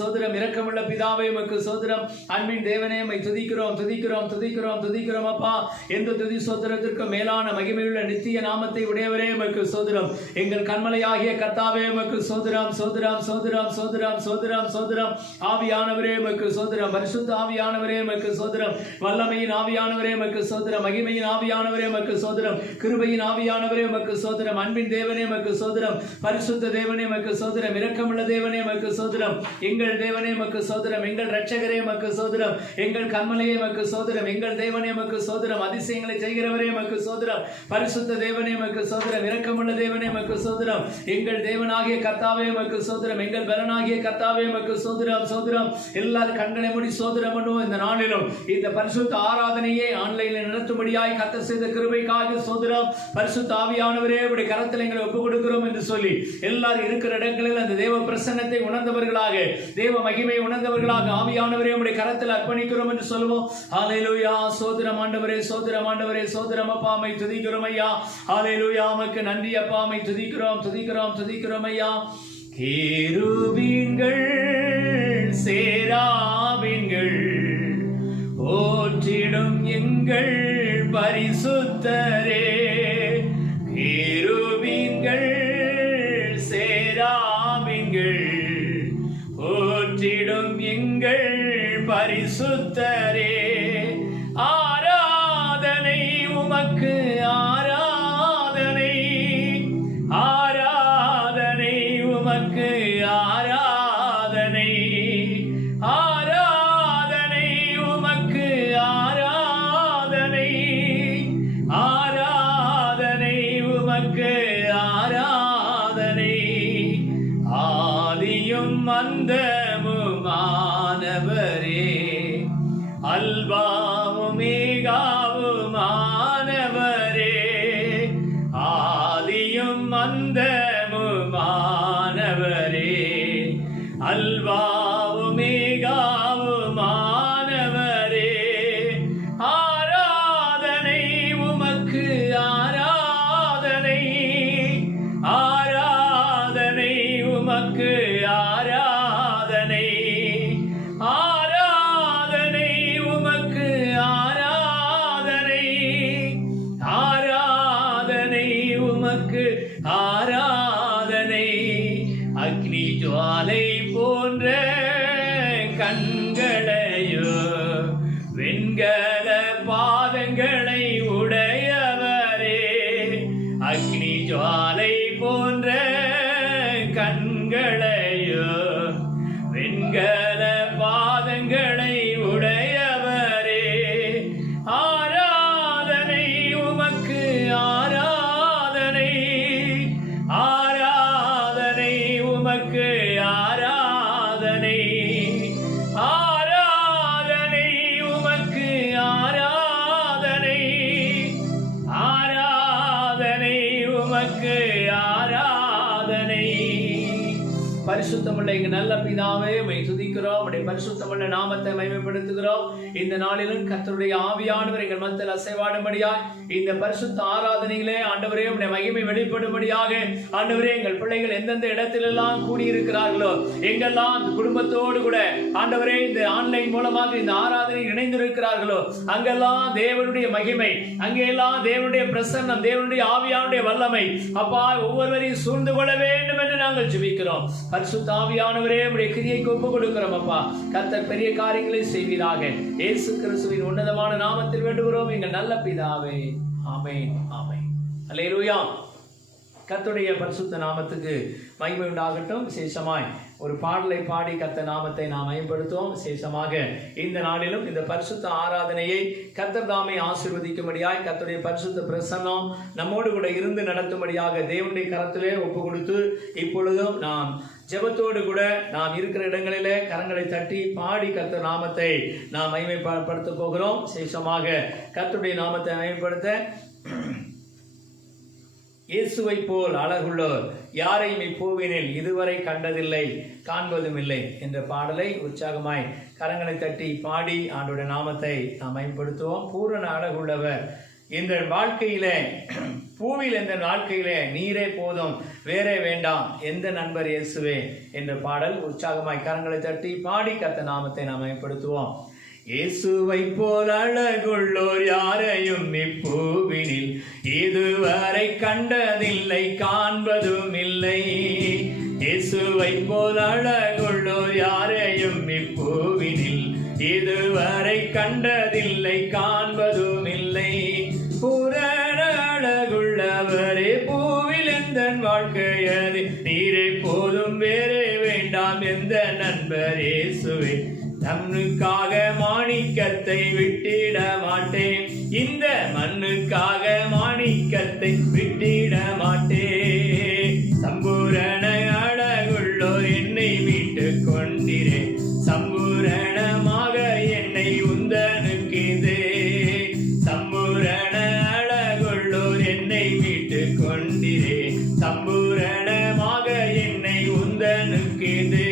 சோதரம். இரக்கமுள்ள பிதாவே உமக்கு சோதரம். அன்பின் தேவனே உம்மை துதிக்கிறோம் துதிக்கிறோம் துதிக்கிறோம் துதிக்கிறோம் அப்பா. எந்த துதி சோதரத்திற்கு மேலான மகிமையுள்ள நித்திய நாமத்தை உடையவரே உமக்கு சோதரம். எங்கள் கண்மலையாகிய கர்த்தாவே உமக்கு சோதரம் சோதரம் சோதரம் சோதரம் சோதரம் சோதரம். ஆவியானவரே உமக்கு சோதரம். பரிசுத்த ஆவியானவரே உமக்கு சோதரம். வல்லமையின் ஆவியானவரே உமக்கு சோதரம். மகிமையின் ஆவியானவரே உமக்கு சோதரம். கிருபையின் ஆவியானவரே உமக்கு சோதரம். அன்பின் தேவனே உமக்கு சோதரம். பரிசுத்த தேவனே உமக்கு சோதரம். இரக்கமுள்ள தேவனே உமக்கு சோதரம். எங்கள் தேவனே உமக்கு சோதரம். எங்கள் இரட்சகரே உமக்கு சோதரம். எங்கள் கண்மலையே உமக்கு சோதரம். எங்கள் தேவனே உமக்கு சோதரம். அதிசயங்களை செய்கிறவரே உமக்கு சோதரம். பரிசுத்த தேவனே உமக்கு சோதரம். இரக்கமுள்ள தேவனே உமக்கு சோதரம். எங்கள் தேவனாகிய கர்த்தாவே உமக்கு சோதரம். எங்கள் பலனாகிய கர்த்தாவே உமக்கு சோதரம் சோதரம். எல்லாரும் கண்களை மூடி சோதரம் பண்ணுவோம். இந்த நாளிலும் இந்த பரிசுத்த ஆராதனையை ஆன்லைனில் நடத்தும்படியாய் கர்த்தர் செய்த கிருபைக்காக சோதரம். பரிசுத்த ஆவியானவரே உடைய கரத்தில் எங்களை ஒப்புக் கொடுக்கிறோம் என்று சொல்லி எல்லாரும் இருக்கிற இடங்களில் அந்த தேவ பிரசன்னத்தை உணர்ந்தவர்களாக, தேவ மகிமை உணர்ந்தவர்களாக ஆவியானவரே உடைய கரத்தில் அர்ப்பணிக்கிறோம் என்று சொல்லுவோம். ஹல்லேலூயா. சோதரம் ஆண்டவரே சோதரம் ஆண்டவரே சோதரம் அப்பா உம்மை துதிக்கிறோம் ஐயா. ஹல்லேலூயா. உமக்கு நன்றி அப்பா. உம்மை துதிக்கிறோம் துதிக்கிறோம் துதிக்கிறோம் ஐயா. கேருபீன்கள் சேராபீன்கள் போற்றிடும் எங்கள் பரிசுத்தரே. கேருபீன்கள் சேராபீன்கள் போற்றிடும் எங்கள் பரிசுத்தரே. ஆராதனை உமக்கு ஆராதனை. ஆராதனை உமக்கு ஆராதனை. ஆராதனை உமக்கு ஆராதனை. ஆராதனை உமக்கு ஆராதனை. ஆதியும் அந்தமுமானவரே, அல்பாவும் மேகாவுமானவரே. ஆதியும் அந்தமுமானவரே, அல்பாவும் மேகாவுமானவரே. ஆராதனை உமக்கு ஆராதனை. ஆராதனை உமக்கு ஆராதனை. ஆராதனை உமக்கு ஆராதனை. ஆராதனை உமக்கு ஆராதனை. அக்னி ஜுவாலை போன்ற கண்களையோ வெண்கல பாதங்களை உடையவரே. அக்னி ஜுவாலை போன்ற கண்களையோ வெண்கல பாதங்களை உடையவரே. ஆராதனை உமக்கு ஆராதனை. ஆராதனை உமக்கு ஆராதனை. ஆராதனை உமக்கு ஆராதனை. ஆராதனை உமக்கு ஆராதனை. பரிசுத்தமுள்ள எங்க நல்ல பிதாவே உம்மை துதிக்கிறோம். உடைய பரிசுத்தமுள்ள நாமத்தை மகிமைப்படுத்துகிறோம். இந்த நாளிலும் கர்த்தருடைய ஆவியானவர் எங்கள் மத்தியில் அசைவாடும்படியாய் இந்த பரிசுத்த ஆராதனையிலே ஆண்டவரே உடைய மகிமை வெளிப்படும்படியாக ஆண்டவரே எங்கள் பிள்ளைகள் எந்தெந்த இடத்திலெல்லாம் கூடியிருக்கிறார்களோ, எங்கெல்லாம் குடும்பத்தோடு கூட ஆண்டவரே இந்த ஆன்லைன் மூலமாக இந்த ஆராதனை இணைந்திருக்கிறார்களோ, அங்கெல்லாம் தேவனுடைய மகிமை, அங்கெல்லாம் தேவனுடைய பிரசன்னம், தேவனுடைய ஆவியானுடைய வல்லமை அப்பா ஒவ்வொருவரையும் சூழ்ந்து கொள்ள வேண்டும் என்று நாங்கள் ஜெபிக்கிறோம். பரிசுத்த ஆவியானவரே உம்முடைய கிரியைக்கு ஒப்புக் கொடுக்கிறோம் அப்பா. கர்த்தர் பெரிய காரியங்களை செய்வீராக. இயேசு கிறிஸ்துவின் உன்னதமான நாமத்தில் வேண்டுகிறோம் எங்கள் நல்ல பிதாவே. ஆமென் ஆமென். அல்லேலூயா. கர்த்தருடைய பரிசுத்த நாமத்துக்கு மகிமை உண்டாகட்டும். விசேஷமாய் ஒரு பாடலை பாடி கர்த்தர் நாமத்தை நாம் மகிமைப்படுத்துவோம். விசேஷமாக இந்த நாளிலும் இந்த பரிசுத்த ஆராதனையை கர்த்தர் தாமே ஆசீர்வதிக்கும்படியாய் கர்த்தருடைய பரிசுத்த பிரசன்னம் நம்மோடு கூட இருந்து நடத்தும்படியாக தேவனுடைய கரத்திலே ஒப்பு கொடுத்து இப்பொழுதும் நாம் ஜெபத்தோடு கூட நாம் இருக்கிற இடங்களிலே கரங்களை தட்டி பாடி கர்த்தர் நாமத்தை நாம் மகிமைப்படுத்த போகிறோம். விசேஷமாக கர்த்தருடைய நாமத்தை மகிமைப்படுத்த இயேசுவை போல் அழகுள்ளோர் யாரையும் இப்பூவினில் இதுவரை கண்டதில்லை காண்பதும் இல்லை என்ற பாடலை உற்சாகமாய் கரங்களை தட்டி பாடி ஆண்டவருடைய நாமத்தை நாம் மகிமைப்படுத்துவோம். பூரண அழகுள்ளவர் இந்த வாழ்க்கையில பூவில் எந்த வாழ்க்கையிலே நீரே போதும், வேறே வேண்டாம், எந்த நண்பர் இயேசுவே என்ற பாடல் உற்சாகமாய் கரங்களை தட்டி பாடி கர்த்தர் நாமத்தை நாம் மேம்படுத்துவோம். இயேசுவை போல் அழகுள்ளோர் யாரையும் இப்பூவினில் இதுவரை கண்டதில்லை, காண்பதும் இல்லை. இயேசுவை போல் அழகுள்ளோர் யாரையும் இப்பூவினில் இதுவரை கண்டதில்லை, காண்பதும் இல்லை. பூரண அழகுள்ளவரே பூவில் எந்த வாழ்க்கையது, நீரே போதும், வேறே வேண்டாம், எந்த நண்பர் இயேசுவே. தன்னுக்காக மாணிக்கத்தை விட்டிட மாட்டேன், இந்த மண்ணுக்காக மாணிக்கத்தை விட்டிட மாட்டேன். சம்பூரண அழகுள்ளோர் என்னை மீட்டு கொண்டிரே, சம்பூரணமாக என்னை உந்தனுக்கிதே. சம்பூரண அழகுள்ளோர் என்னை மீட்டு கொண்டிரே, சம்பூரணமாக என்னை உந்தனுக்கிதே.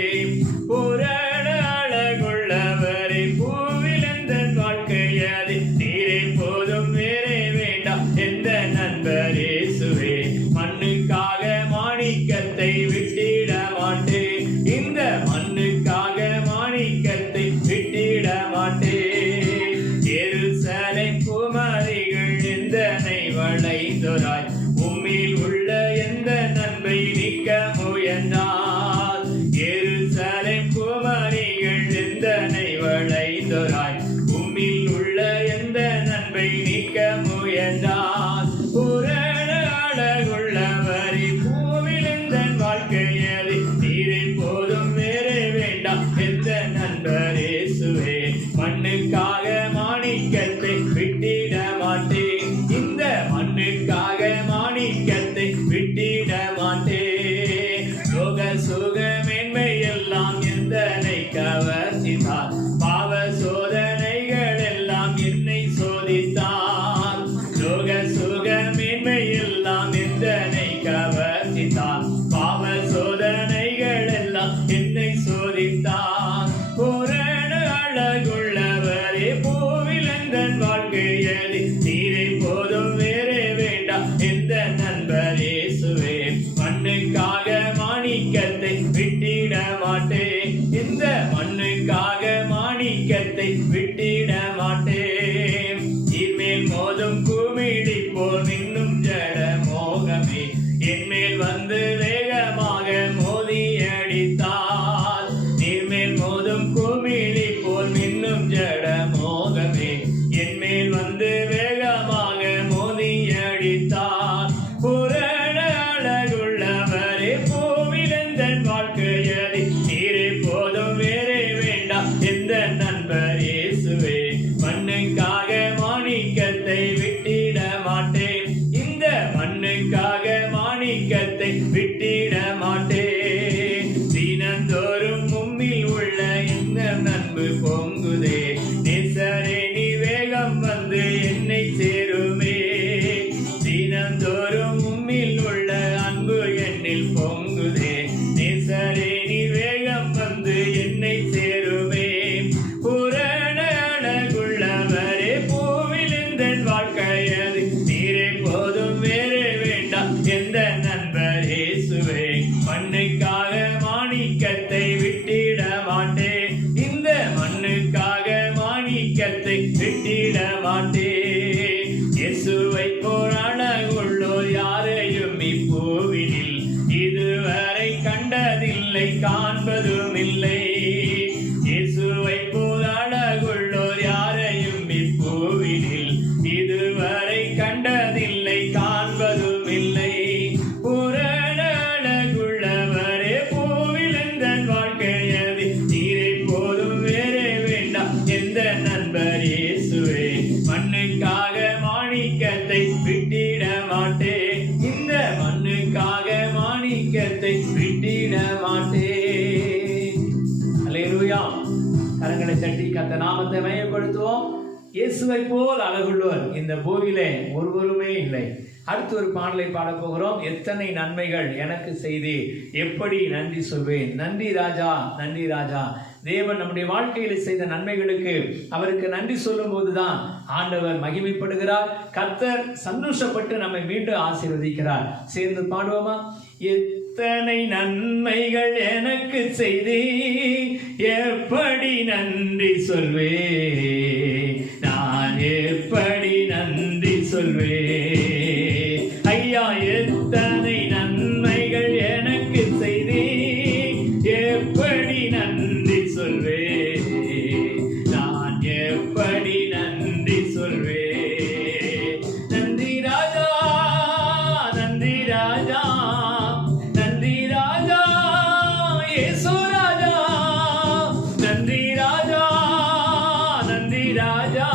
பூரண அழகுள்ளவரே பூவில் எந்த வாழ்க்கையது, நீரே போதும், வேறே வேண்டாம், எந்த நண்பர் இயேசுவே. மண்ணுக்காக மாணிக்கத்தை விட்டிட மாட்டேன், இந்த மண்ணுக்காக மாணிக்கத்தை விட்டிட மாட்டேன். எருசலேம் குமாரிகள் எந்தனை வளைந்தோராய், உம்மில் உள்ள எந்த நன்மை நீக்க முயன்றார். எருசலேம் குமாரிகள் எந்தனை வளைந்தோராய், உம்மில் உள்ள எந்த நன்மை நீக்க முயன்றார். பூரண அழகுள்ளவரே பூவில் எந்த வாழ்க்கையது, நீரே போதும், வேறே வேண்டாம், எந்த நண்பர் இயேசுவே. மண்ணுக்காக மாணிக்கத்தை விட்டிட மாட்டேன், இந்த மண்ணுக்காக மாணிக்கத்தை விட்டிட மாட்டேன். லோக சுக மேன்மை எல்லாம் எந்தனை கவர்ச்சித்தார், பாவ சோதனைகள் எல்லாம் என்னை சோதித்தார். லோக சுக மேன்மை எல்லாம் எந்தனை கவர்ச்சித்தார், பாவ சோதனைகள் எல்லாம் என்னை சோதித்தார். பூரண அழகுள்ளவரே பூவில் எந்த வாழ்க்கையது, நீரே போதும், வேறே வேண்டாம், எந்த நண்பர் இயேசுவே. மண்ணுக்காக மாணிக்கத்தை விட்டிட மாட்டேன், இந்த மண்ணுக்காக மாணிக்கத்தை விட்டிட மாட்டேன். இன்மேல் மோதும் குமிழி போல் இன்னும் ஜட மோகமே என்மேல் வந்து வேகமாக மோதி அடித்தார். நீர்மேல் மோதும் குமிழி போல் இன்னும் ஜட மோகமே என்மேல் வந்து வேகமாக மோதி அடித்தார். பூரண அழகுள்ளவரே பூவில் எந்த வாழ்க்கையது, நீரே போதும், வேறே வேண்டாம், எந்த நண்பர் இயேசுவே. மண்ணுக்காக மாணிக்கத்தை விட்டிட மாட்டேன், இந்த மண்ணுக்காக மாணிக்கத்தை விட்டிட மாட்டேன். தினந்தோறும் உம்மில் உள்ள இந்த நண்பு பொங்குதே, நேசரே நீ வேகம் வந்து என்னை சேருமே. தினந்தோறும் உம்மில் உள்ள அன்பு என்னில் பொங்குதே, நேசரே நீ வேகம் வந்து என்னை சேருமே. பூரண அழகுள்ளவரே பூவில் எந்த வாழ்க்கையது, நீரே போதும், வேறே வேண்டாம், எந்த நண்பர் இயேசுவே. மண்ணுக்காக மாணிக்கத்தை விட்டிட மாட்டேன், இந்த மண்ணுக்காக மாணிக்கத்தை விட்டிட மாட்டேன். இயேசுவை போல் அழகுள்ளோர் யாரையும் இப்பூவினில் இதுவரை கண்டதில்லை, காண்பதும் இல்லை. இயேசுவை போல் அழகுள்ளோர் யாரையும் இப்பூவினில் இதுவரை கண்டதில்லை, காண்பதும் இல்லை. பூரண அழகுள்ளவரே பூவில் எந்த வாழ்க்கையது, நீரே போதும், வேறே வேண்டாம், எந்த நண்பர் இயேசுவே. மண்ணுக்காக மாணிக்கத்தை விட்டிட மாட்டேன், இந்த மண்ணுக்காக மாணிக்கத்தை விட்டிட மாட்டேன். அல்லேலூயா. கரங்களை தட்டி கர்த்தர் நாமத்தை மையப்படுத்துவோம். இயேசுவை போல் அழகுள்ளவர் இந்த பூவிலே ஒருவருமே இல்லை. அடுத்து ஒரு பாடலை பாடப் போகிறோம். எத்தனை நன்மைகள் எனக்கு செய்து எப்படி நன்றி சொல்வேன். நன்றி ராஜா, நன்றி ராஜா. தேவன் நம்முடைய வாழ்க்கையில் செய்த நன்மைகளுக்கு அவருக்கு நன்றி சொல்லும் போதுதான் ஆண்டவர் மகிமைப்படுகிறார். கர்த்தர் சந்தோஷப்பட்டு நம்மை மீண்டும் ஆசீர்வதிக்கிறார். சேர்ந்து பாடுவோமா? எத்தனை நன்மைகள் எனக்கு செய்து எப்படி நன்றி சொல்வே, நான் எப்படி நன்றி சொல்வே. ஐயா, எத்தனை நன்மைகள் எனக்கு செய்து எப்படி நன்றி சொல்வே, நான் எப்படி நன்றி சொல்வே. நன்றி ராஜா, நன்றி ராஜா, நன்றி ராஜா, இயேசு ராஜா. நன்றி ராஜா, நன்றி ராஜா,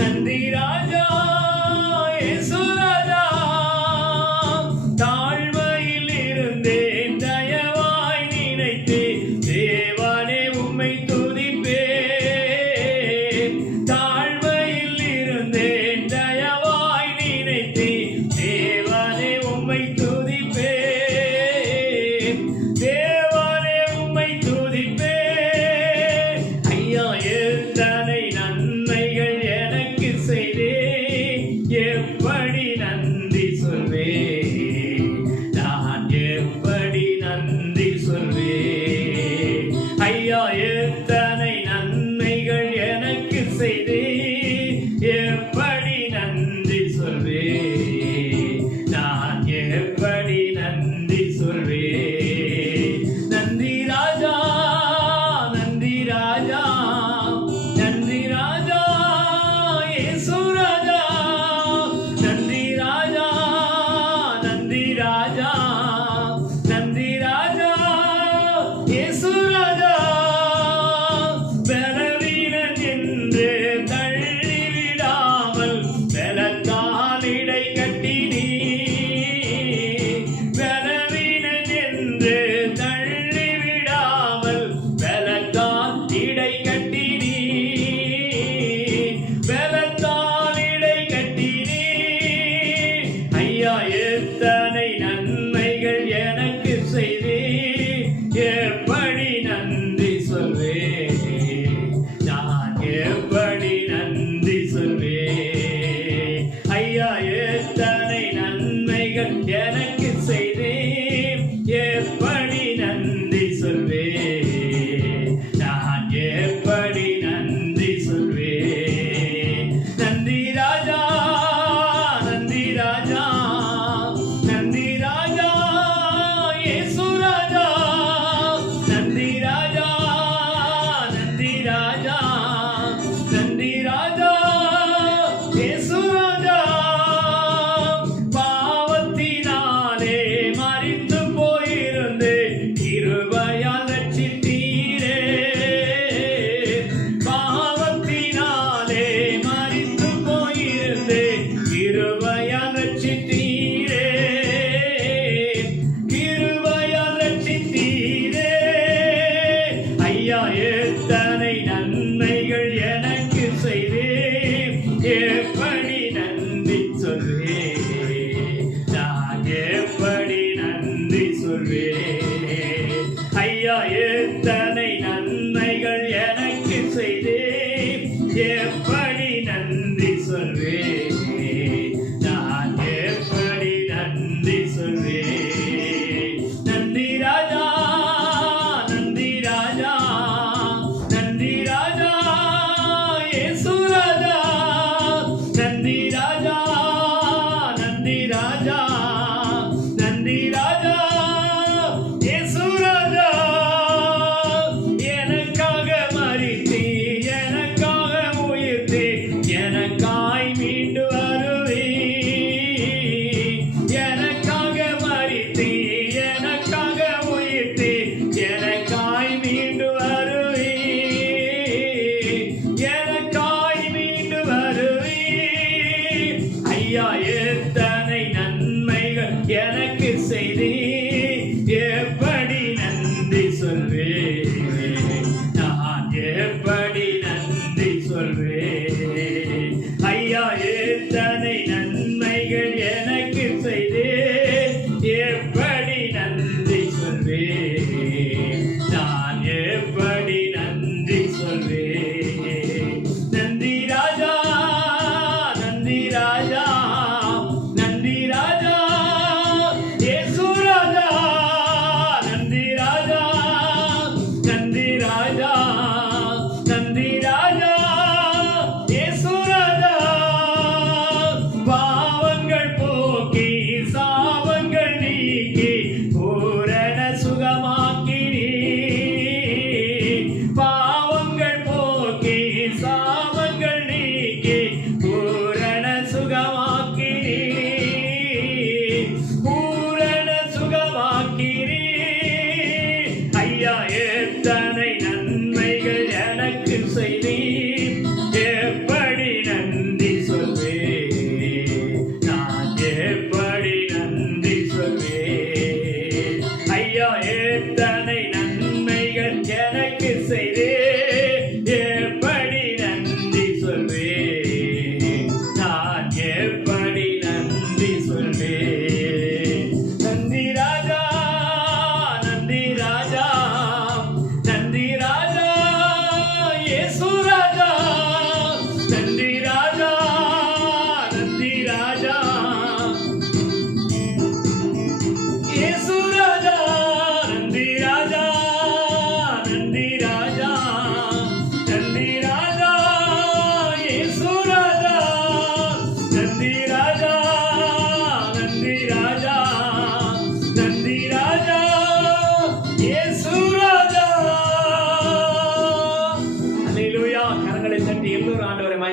நன்றி ராஜா, இயேசு ராஜா. தாழ்மையில் இருந்தேன் தயவாய் நினைத்து தேவனே உம்மை துதிப்பேன். தாழ்மையில் இருந்தேன் தயவாய் நினைத்து தேவனே உம்மை துதிப்பேன். தேவனே உம்மை துதிப்பேன். ஐயா, எத்தனை நன்மைகள் எனக்கு செய்தே எப்படி நன்றி சொல்வே, நான் எப்படி நன்றி சொல்வே. ஐயா, எத்தனை நன்மைகள் எனக்கு செய்தே எப்படி நன்றி சொல்வே, நான் எப்படி நன்றி சொல்வே. நன்றி ராஜா, நன்றி ராஜா, நன்றி ராஜா, இயேசு ராஜா. நன்றி ராஜா, நன்றி ராஜா, நன்றி ராஜா, இயேசு ராஜா.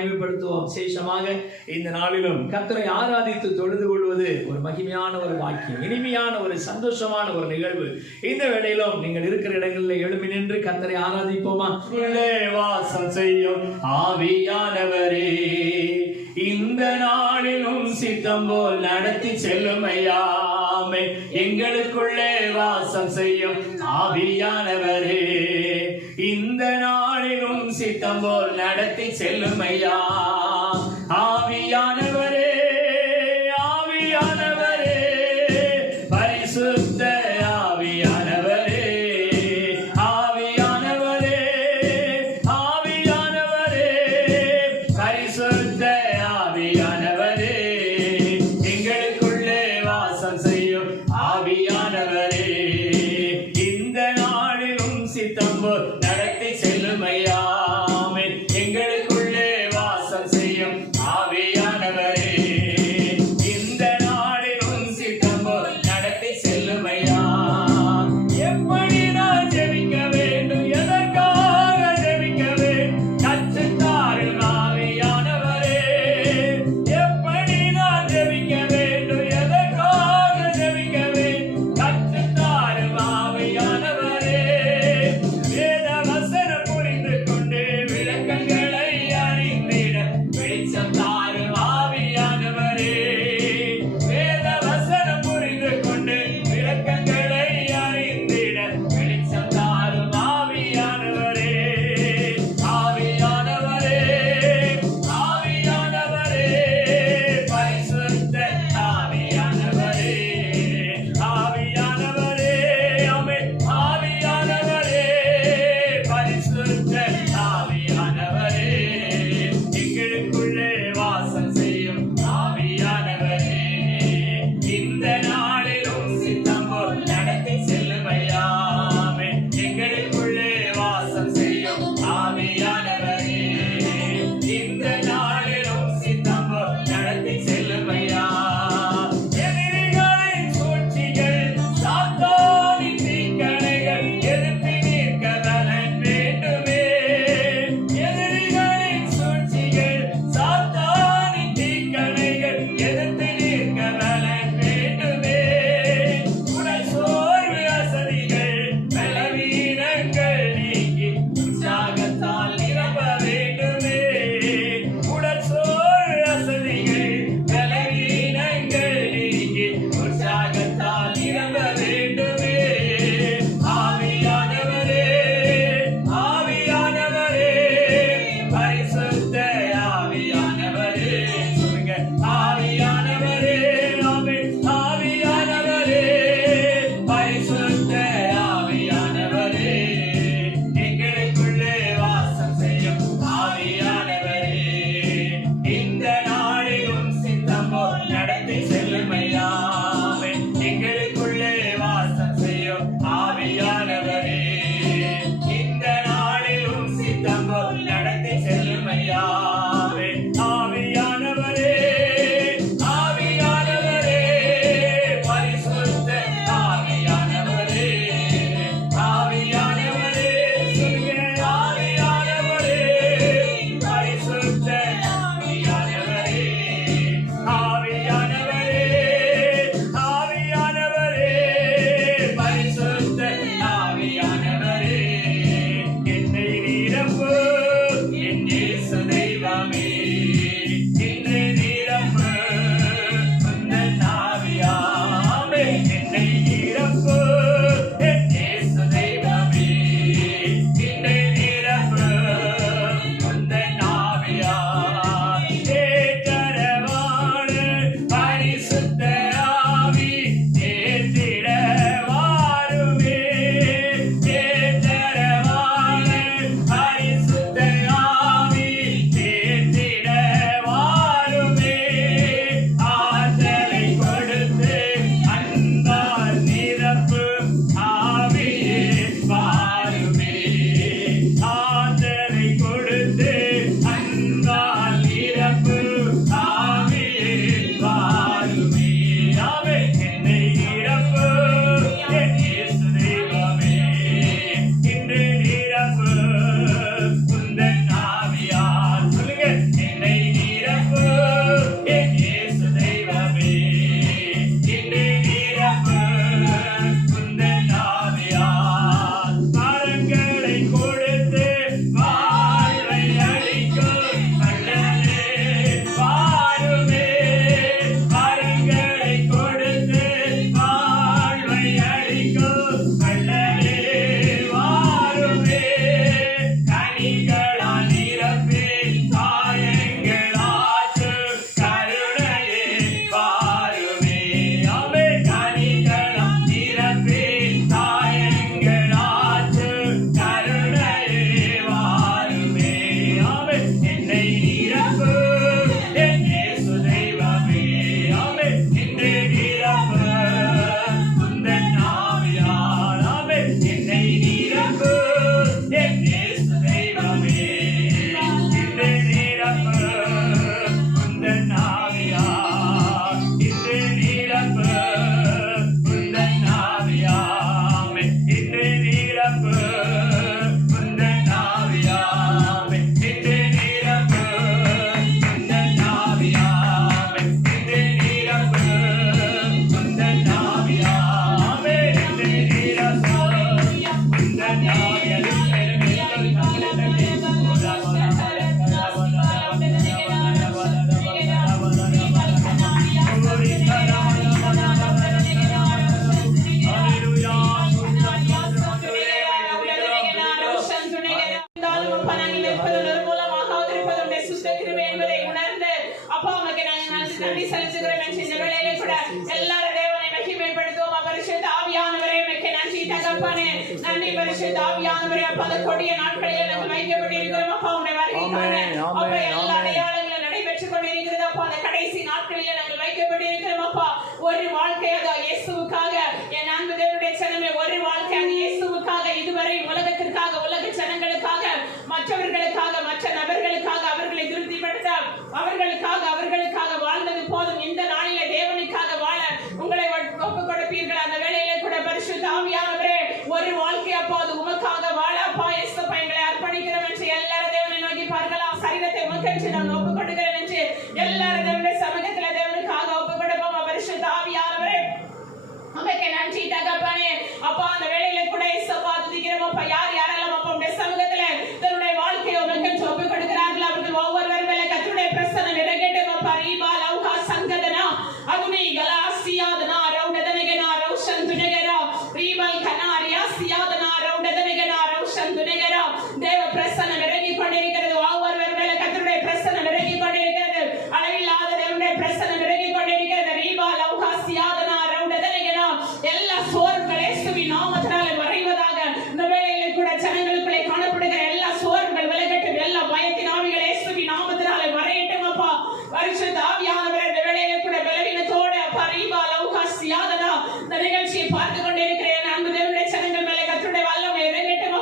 மகிமைப்படுத்துவோம். விசேஷமாக இந்த நாளிலும் கர்த்தரை ஆராதித்து தொழுது கொள்வது ஒரு மகிமையான ஒரு வாக்கியம், இனிமையான ஒரு சந்தோஷமான ஒரு நிகழ்வு. இந்த வேளையிலும் நீங்கள் இருக்கிற இடங்களில் எழுப்பி நின்று கர்த்தரை ஆராதிப்போமா? உள்ளே வாசம் செய்யும் ஆவியானவரே, இந்த நாளிலும் சித்தம் போல் நடத்தி செல்லும் ஐயாமே. எங்களுக்குள்ளே வாசம் செய்யும் ஆவியானவரே, இந்த நாளிலும் சித்தம் போல் நடத்தி செல்லும் ஐயா. ஆவியானவரே, ஆவியானவரே, பரிசுத்த ஆவியானவரே, ஆவியானவரே, ஆவியானவரே, பரிசுத்த ஆவியானவரே, எங்களுக்குள்ளே வாசம் செய்யும் ஆவியானவரே, இந்த நாளிலும் சித்தம் போல் நடத்தி செல்லும் ஐயாமே. எங்களுக்குள்ளே வாசம் செய்யும் ஆவியானவரே, இந்த நாளிலும் சித்தம் போல் நடத்தி செல்லும் ஐயா. எப்படி நான் ஜெபிக்க வேண்டும், எதற்காக ஜெபிக்க வேண்டும், கற்றுத்தாரும் ஆவியானவரே. எப்படி நான் ஜெபிக்க வேண்டும், எதற்காக ஜெபிக்க வேண்டும், கற்றுத்தாரும் ஆவியானவரே. வேத வசனம் புரிந்து கொண்டு விளக்கங்களை இயேசு தெய்வமே இன்று நிரப்பு உந்தன் ஆவியால் இன்று நிரப்பு உந்தன் ஆவியாமே இன்று நிரப்பு உந்தன் ஆவியாமே இன்று நிரப்பு உந்தன் ஆவியாமே இன்று நிரப்பு உந்தன் ஆவியாமே இன்று நிரப்பு உந்தன் ஆவியால் நன்றி செலுத்துகிறேன். இந்த வேளையிலே கூட எல்லாரும் தேவனை மகிமைப்படுத்துவோம். பரிசுத்த ஆவியானவரே உமக்கு நன்றி தகப்பனே. நன்றி பரிசுத்த ஆவியானவரே. அப்பா அந்த கொடிய நாட்களில் நாங்கள் வைக்கப்பட்டிருக்கிறோம். அப்பா உம்முடைய வருகைக்கான அப்பா எல்லா அடையாளங்களும் நடைபெற்றுக் கொண்டிருக்கிறது. அப்பா அந்த கடைசி நாட்களில் நாங்கள் வைக்கப்பட்டிருக்கிறோம். அப்பா ஒரு வாழ்க்கையாக இயேசுவுக்காக என் அன்பு தேவனுடைய ஜனமே ஒரு வாழ்க்கையாக இயேசுவுக்காக இதுவரை உலகத்திற்காக உலக ஜனங்களுக்காக மற்றவர்களுக்காக மற்ற நபர்களுக்காக அவர்களை திருப்திப்படுத்த அவர்களுக்காக வாழ்ந்தது போதும். இந்த நாளிலே தேவனுக்காக வாழ உங்களை ஒப்புக் கொடுப்பீர்கள். அந்த வேளையிலே கூட பரிசுத்த ஆவியானவரே ஒரு வாழ்க்கை அப்பா அது உமக்காக வாழ அப்பா இயேசுப்பா எங்களை அர்ப்பணிக்கிறோம் என்று எல்லாரும் தேவனை நோக்கி பார்க்கலாம். சரீரத்தை உமக்கென்று நாங்கள் ஒப்புக் கொடுக்கிறேன் என்று எல்லாரும் தேவனுடைய சமூகத்தில் தேவனுக்காக ஒப்புக் கொடுப்போம். பரிசுத்த ஆவியானவரே உமக்கு நன்றி தகப்பனே. அப்பா அந்த வேளையிலே கூட இயேசுப்பா துதிக்கிறோம். அப்பா யாரெல்லாம் அப்பா உம்முடைய சமூகத்திலே தன்னுடைய வாழ்க்கையை உமக்கென்று ஒப்புக் கொடுக்கிறார்கள் அவர்கள் ஒவ்வொருவர் மேலே கர்த்தருடைய பிரசன்னம் இறங்கட்டும். அப்பா ரீபா லௌகா சங்கதனா அகுனி கலாசியாதனா ரௌடதனகனா ரௌஷன் துனகரா ரீபல் கனாரியா சியாதனா ரௌடதனகனா ரௌஷன் துனகரா தேவ பிரசன்னம் இறங்கிக் கொண்டிருக்கிறது. ஒவ்வொருவர் மேலே கர்த்தருடைய பிரசன்னம் இறங்கிக் கொண்டிருக்கிறது. அளவில்லாத தேவனுடைய பிரசன்னம் இறங்கிக் கொண்டிருக்கிறது. ரீபா லௌகா சியாதனா ரௌடதனகனா எல்லா சோர்வுகள் இயேசுவின் நாமத்தினாலே மறைவதாக இந்த வேளையிலே கூட ஜனங்களுக்குள்ளே காணப்படுகிற எல்லா சோர்வுகள் விலகட்டும். எல்லா பயத்தின் ஆவிகள் இயேசுவின் நாமத்தினாலே மறையட்டும். அப்பா பரிசுத்த ஆவியானவரே இந்த வேளையிலே கூட பலவீனத்தோடு அப்பா ரீபா லௌகா சியாதனா இந்த நிகழ்ச்சியை பார்த்து கொண்டிருக்கிறேன். அன்பு தேவனுடைய ஜனங்கள் மேலே கர்த்தருடைய வல்லமை இறங்கட்டும்.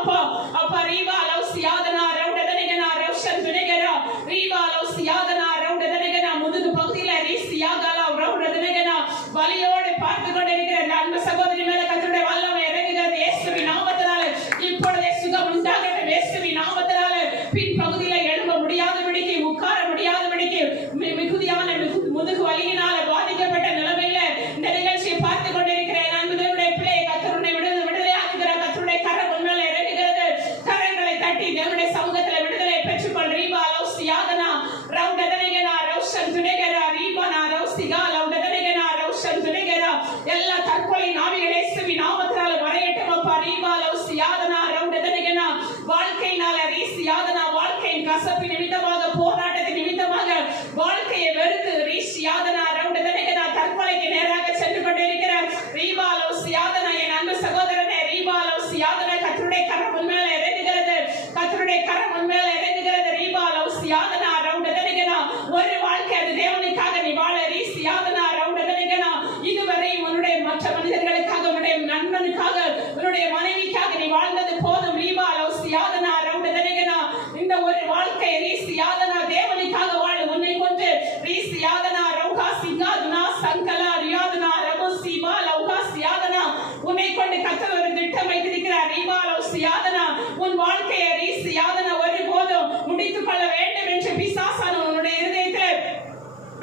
அப்பா ரீபா லௌ சியாதனா ரௌடதனகனா ரௌஷன் துனகரா ரீபா லௌ சியாதனா ரௌடதனகனா முதுகு பகுதியில ரீசியாகலா ரௌடதனகனா வலியோடு பார்த்து கொண்டிருக்கிற அன்பு சகோதரி மேலே கர்த்தருடைய வல்லமை இறங்குகிறது. இயேசுவின் நாமத்தினாலே இப்பொழுதே சுகம் உண்டாகட்டும். இயேசுவின் நாமத்தினாலே பின் பகுதியில எழும்ப முடியாதபடிக்கு உட்கார முடியாதபடிக்கு மிகுதியான முதுகு வலியினால பாதிக்கப்பட்ட நிலைமையில இந்த நிகழ்ச்சியை பார்த்து கொண்டிருக்கிறேன். அன்பு தேவனுடைய பிள்ளையை கர்த்தருடைய விடுதலையாக்குகிற கர்த்தருடைய கரம் உன்மேல இறங்குகிறது. கரங்களை தட்டி தேவனுடைய சமூகத்துல விடுதலை பெற்றுக்கொள். ரீபா லௌ சியாதனா ரௌடதனகனா ரௌஷன் துனகரா ரீபானா ரௌசிகா லௌடதனகனா ரௌஷன் துனகரா எல்லா தற்கொலை நாவிகள் இயேசுவின் நாமத்தினால மறையட்டும். அப்பா ரீபா லௌ சியாதனா ரௌடதனகனா வாழ்க்கையினால ரீசியாதனா வாழ்க்கையின் கசப்பு நிமித்தமாக போராட்டத்தின் நிமித்தமாக வாழ்க்கையை வெறுத்து ரீசியாதனா ரௌடதனகனா தற்கொலைக்கு நேராக சென்று கொண்டிருக்கிற ரீபா லௌ சியாதனா என் அன்பு சகோதரனே ரீபா லௌ சியாதனா கர்த்தருடைய கரம் உன்மேல இறங்குகிறது. கர்த்தருடைய கரம் உன்மேல இறங்குகிறது. ரீபா லௌ சியாதனா ரௌடதனகனா ஒரு வாழ்க்கை அது தேவனுக்காக நீ வாழ ரீசியாதனா ரௌடதனகனா இதுவரை உன்னுடைய மற்ற மனிதர்களுக்காக உன்னுடைய நண்பனுக்காக உன்னுடைய மனைவிக்காக நீ வாழ்ந்தது போதும். ரீபா லௌ சியாதனா ரௌடதனகனா இந்த ஒரு வாழ்க்கை ரீசியாதனா தேவனுக்காக வாழ உன்னை கொண்டு ரீசியாதனா ரௌகா சிங்காதுனா சங்கலா ரியாதுனா ரபுசிபா லௌகா சியாதனா உன்னை கொண்டு கர்த்தர் ஒரு திட்டம் வைத்திருக்கிறார். ரீபா லௌ சியாதனா உன் வாழ்க்கையை ரீசியாதனா ஒருபோதும் முடித்துக் கொள்ள வேண்டும் என்று பிசாசான உன்னுடைய இருதயத்தில்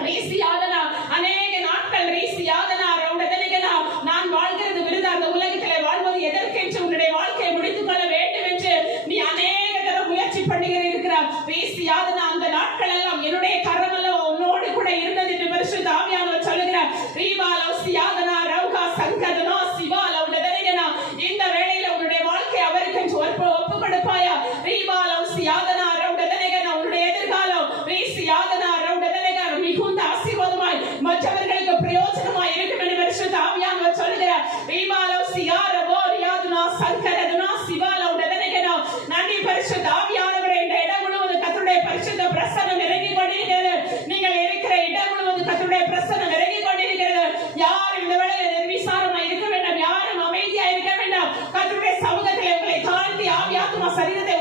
ரீசியாதனா அநேக நாட்கள் ரீசியாதனா ரௌடதனகனா நான் வாழ்கிறது விருதா அந்த உலகத்திலே வாழ்வது எதற்கென்று உன்னுடைய வாழ்க்கையை முடித்துக் கொள்ள வேண்டும் என்று நீ அநேக தடவை முயற்சி பண்ணுகிறார். ரீசியாதனா அந்த நாட்கள் எல்லாம் என்னுடைய கரமெல்லாம் உன்னோடு கூட இருந்தது என்று பரிசுத்த ஆவியானவர் சொல்லுகிறார். ரீபா லௌ சியாதனா ரௌகா சங்கதனா சிவா லௌடதனகனா இந்த வேளையில உன்னுடைய வாழ்க்கை அவருக்கு ஒப்புக் கொடுப்பாயா? ரீபா லௌ சியாதனா ரௌடதனகனா உன்னுடைய எதிர்காலம் ரீசியாதனா ரௌடதனகனா மிகுந்த ஆசீர்வாதமாய் மற்றவர்களுக்கு பிரயோஜனமாய் இருக்கும் என்று பரிசுத்த ஆவியானவர் சொல்லுகிறார். ரீபா லௌ சியாரபோ ரியாதுனா சங்கரதுனா சிவா லௌடதனகனா நன்றி பரிசுத்த ஆவியானவரே. இந்த இடம் முழுவதும் கர்த்தருடைய பரிசுத்த பிரசன்னம் இறங்கிக் கொண்டிருக்கிறது. நீங்கள் இருக்கிற இடம் முழுவதும் கர்த்தருடைய பிரசன்னம் இறங்கிக் கொண்டிருக்கிறது. யாரும் இந்த வேளையில் நிர்விசாரமாய் இருக்க வேண்டாம். யாரும் அமைதியா இருக்க வேண்டாம். கர்த்தருடைய சமூகத்தில் உங்களை தாழ்த்தி ஆவியாத்மா சரீரத்தை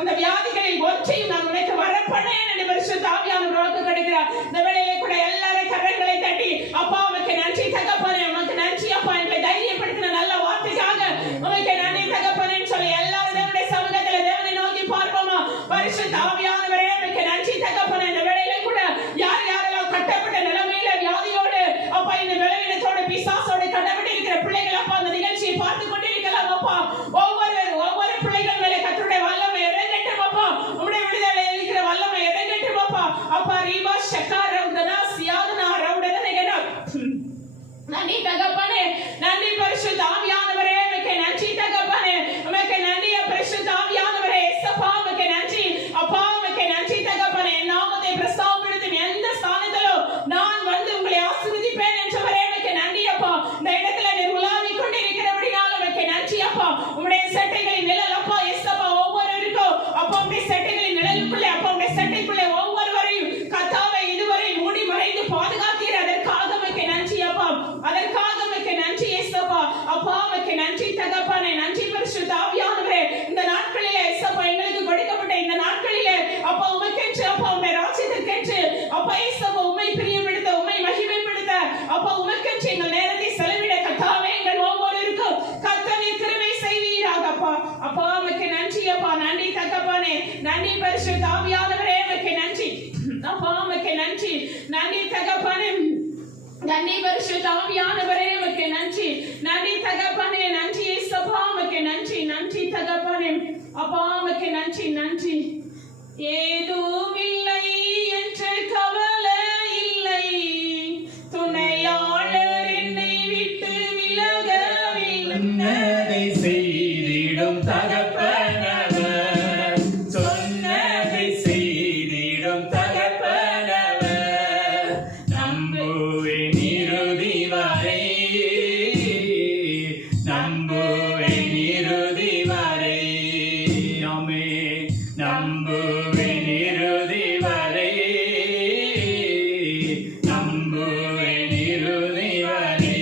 அந்த வியாதிகளில் ஒன்றையும் நான் உனக்கு வரப்பண்ணேன் என்று பரிசுத்த ஆவியானவர் வாக்கு கொடுக்கிறார். இந்த வேளையிலே கூட எல்லாரும் கரங்களை தட்டி அப்பா உமக்கு நன்றி தகப்பனே, உமக்கு நன்றி அப்பா, எங்களை தைரியப்படுத்தின நல்ல வார்த்தைக்காக உமக்கு நன்றி தகப்பனேன்னு சொல்லி எல்லாரும் தேவனுடைய சமூகத்தில் தேவனை நோக்கி பார்ப்போமா. பரிசுத்த ஆவியானவரே உமக்கு நன்றி தகப்பனே. இந்த வேளையிலே கூட யார் யாரெல்லாம் கட்டப்பட்ட நிலைமையில வியாதியோடு அப்பா இந்த பலவீனத்தோடு பிசாசோடு கட்டப்பட்டு இருக்கிற பிள்ளைகள் அப்பா அந்த நிகழ்ச்சியை பார்த்து கொண்டிருக்கலாம் அப்பா. ஒவ்வொரு பிள்ளைகள் மேலே கர்த்தருடைய வல்லமை இறங்கட்டும் அப்பா. உம்முடைய விடுதலை இருக்கிற வல்லமை இறங்கட்டும் அப்பா. அப்பா ரீபா ஷக்கா ரவுதனா சியாதனா ரவுடனேகனா நன்றி தகப்பனே, நன்றி பரிசுத்த ஆவியானவரே உமக்கு நன்றி தகப்பனே, உமக்கு நன்றி பரிசுத்த ஆவியானவரே. இயேசுப்பா உமக்கு நன்றி அப்பா, உமக்கு நன்றி தகப்பனே. நாமத்தை பிரஸ்தாபப்படுத்தும் எந்த ஸ்தானத்திலும் நான் வந்து உங்களை ஆசீர்வதிப்பேன் என்றவரே உமக்கு நன்றி அப்பா. இந்த இடத்துல நீர் உலாவிக் கொண்டிருக்கிறபடியால் உமக்கு நன்றி அப்பா. உம்முடைய சட்டைகளின் நிழல் அப்பா இயேசுப்பா ஒவ்வொருவருக்கும் அப்பா உம்முடைய சட்டைகளின் நிழலுக்குள்ளே அப்பா உம்முடைய சட்டைக்குள்ளே ஒவ்வொருவரையும் கர்த்தாவே இதுவரை மூடி மறைந்து பாதுகாத்தீர். அதற்காக உமக்கு நன்றி அப்பா, அதற்காக உமக்கு நன்றி இயேசுப்பா. அப்பா உமக்கு நன்றி தகப்பனே, நன்றி பரிசுத்த ஆவியானவரே. இந்த நாட்களிலே இயேசுப்பா எங்களுக்கு கொடுக்கப்பட்ட இந்த நாட்களிலே அப்பா உமக்கென்று அப்பா உம்முடைய ராஜ்யத்திற்கென்று அப்பா இயேசுப்பா உம்மை பிரியப்படுத்த உம்மை மகிமைப்படுத்த அப்பா உமக்கென்று எங்கள் நேரத்தை செலவிட கர்த்தாவே எங்கள் ஒவ்வொருவருக்கும் கர்த்தரே கிருபை செய்வீராக அப்பா. அப்பா உமக்கு நன்றி அப்பா, நன்றி தகப்பனே, நன்றி பரிசுத்த ஆவியானவரே உமக்கு நன்றி அப்பா, உமக்கு நன்றி, நன்றி தகப்பனே, நன்றி பரிசுத்த ஆவியானவரே உமக்கு நன்றி, நன்றி தகப்பனே, நன்றி இயேசுப்பா உமக்கு நன்றி, நன்றி தகப்பனே அப்பா உமக்கு நன்றி, நன்றி. ஏதும் இல்லை என்ற கவலை இல்லை, துணையாளர் என்னை விட்டு விலகவில்லை, செய்திடும் தகப்பனவர், சொன்னதை செய்திடும் தகப்பனவர், நம்புவேன் இறுதி வரை, நம்புவேன் இறுதி வரை, ஆமே நம்புவேன் இறுதி வரை, நம்புவேன் இறுதி வரை.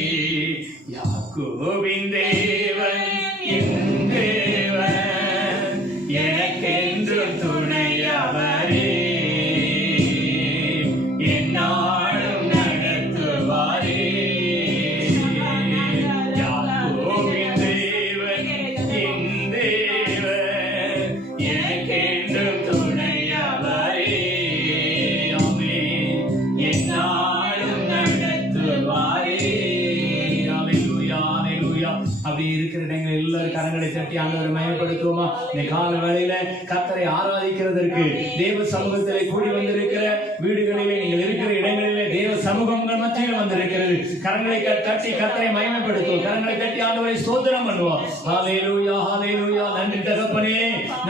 யாக்கோபின் தேவன் என் தேவன், எனக்கென்றும் துணையவரே, என்னாலும் நடத்துவாரே. யாக்கோபின் தேவன் என் தேவன், எனக்கென்றும் துணையவரே, ஆமே என்னாலும் நடத்துவாரே. அல்லேலூயா, அல்லேலூயா. அப்படி இருக்கிற இடங்கள் எல்லாரும் கரங்களை தட்டி ஆண்டவரை மயப்படுத்துவோமா. இந்த கால வேளையில கர்த்தரை ஆராதிக்கிறதற்கு தேவ சமூகத்திலே கூடி வந்திருக்கிற வீடுகளிலே, நீங்கள் இருக்கிற இடங்களிலே தேவ சமூகங்கள் மத்தியில் வந்திருக்கிறது. கரங்களை தட்டி கர்த்தரை மகிமைப்படுத்துவோம். கரங்களை தட்டி ஆண்டவரை ஸ்தோத்திரம் பண்ணுவோம். ஹல்லேலூயா, ஹல்லேலூயா. நன்றி தகப்பனே,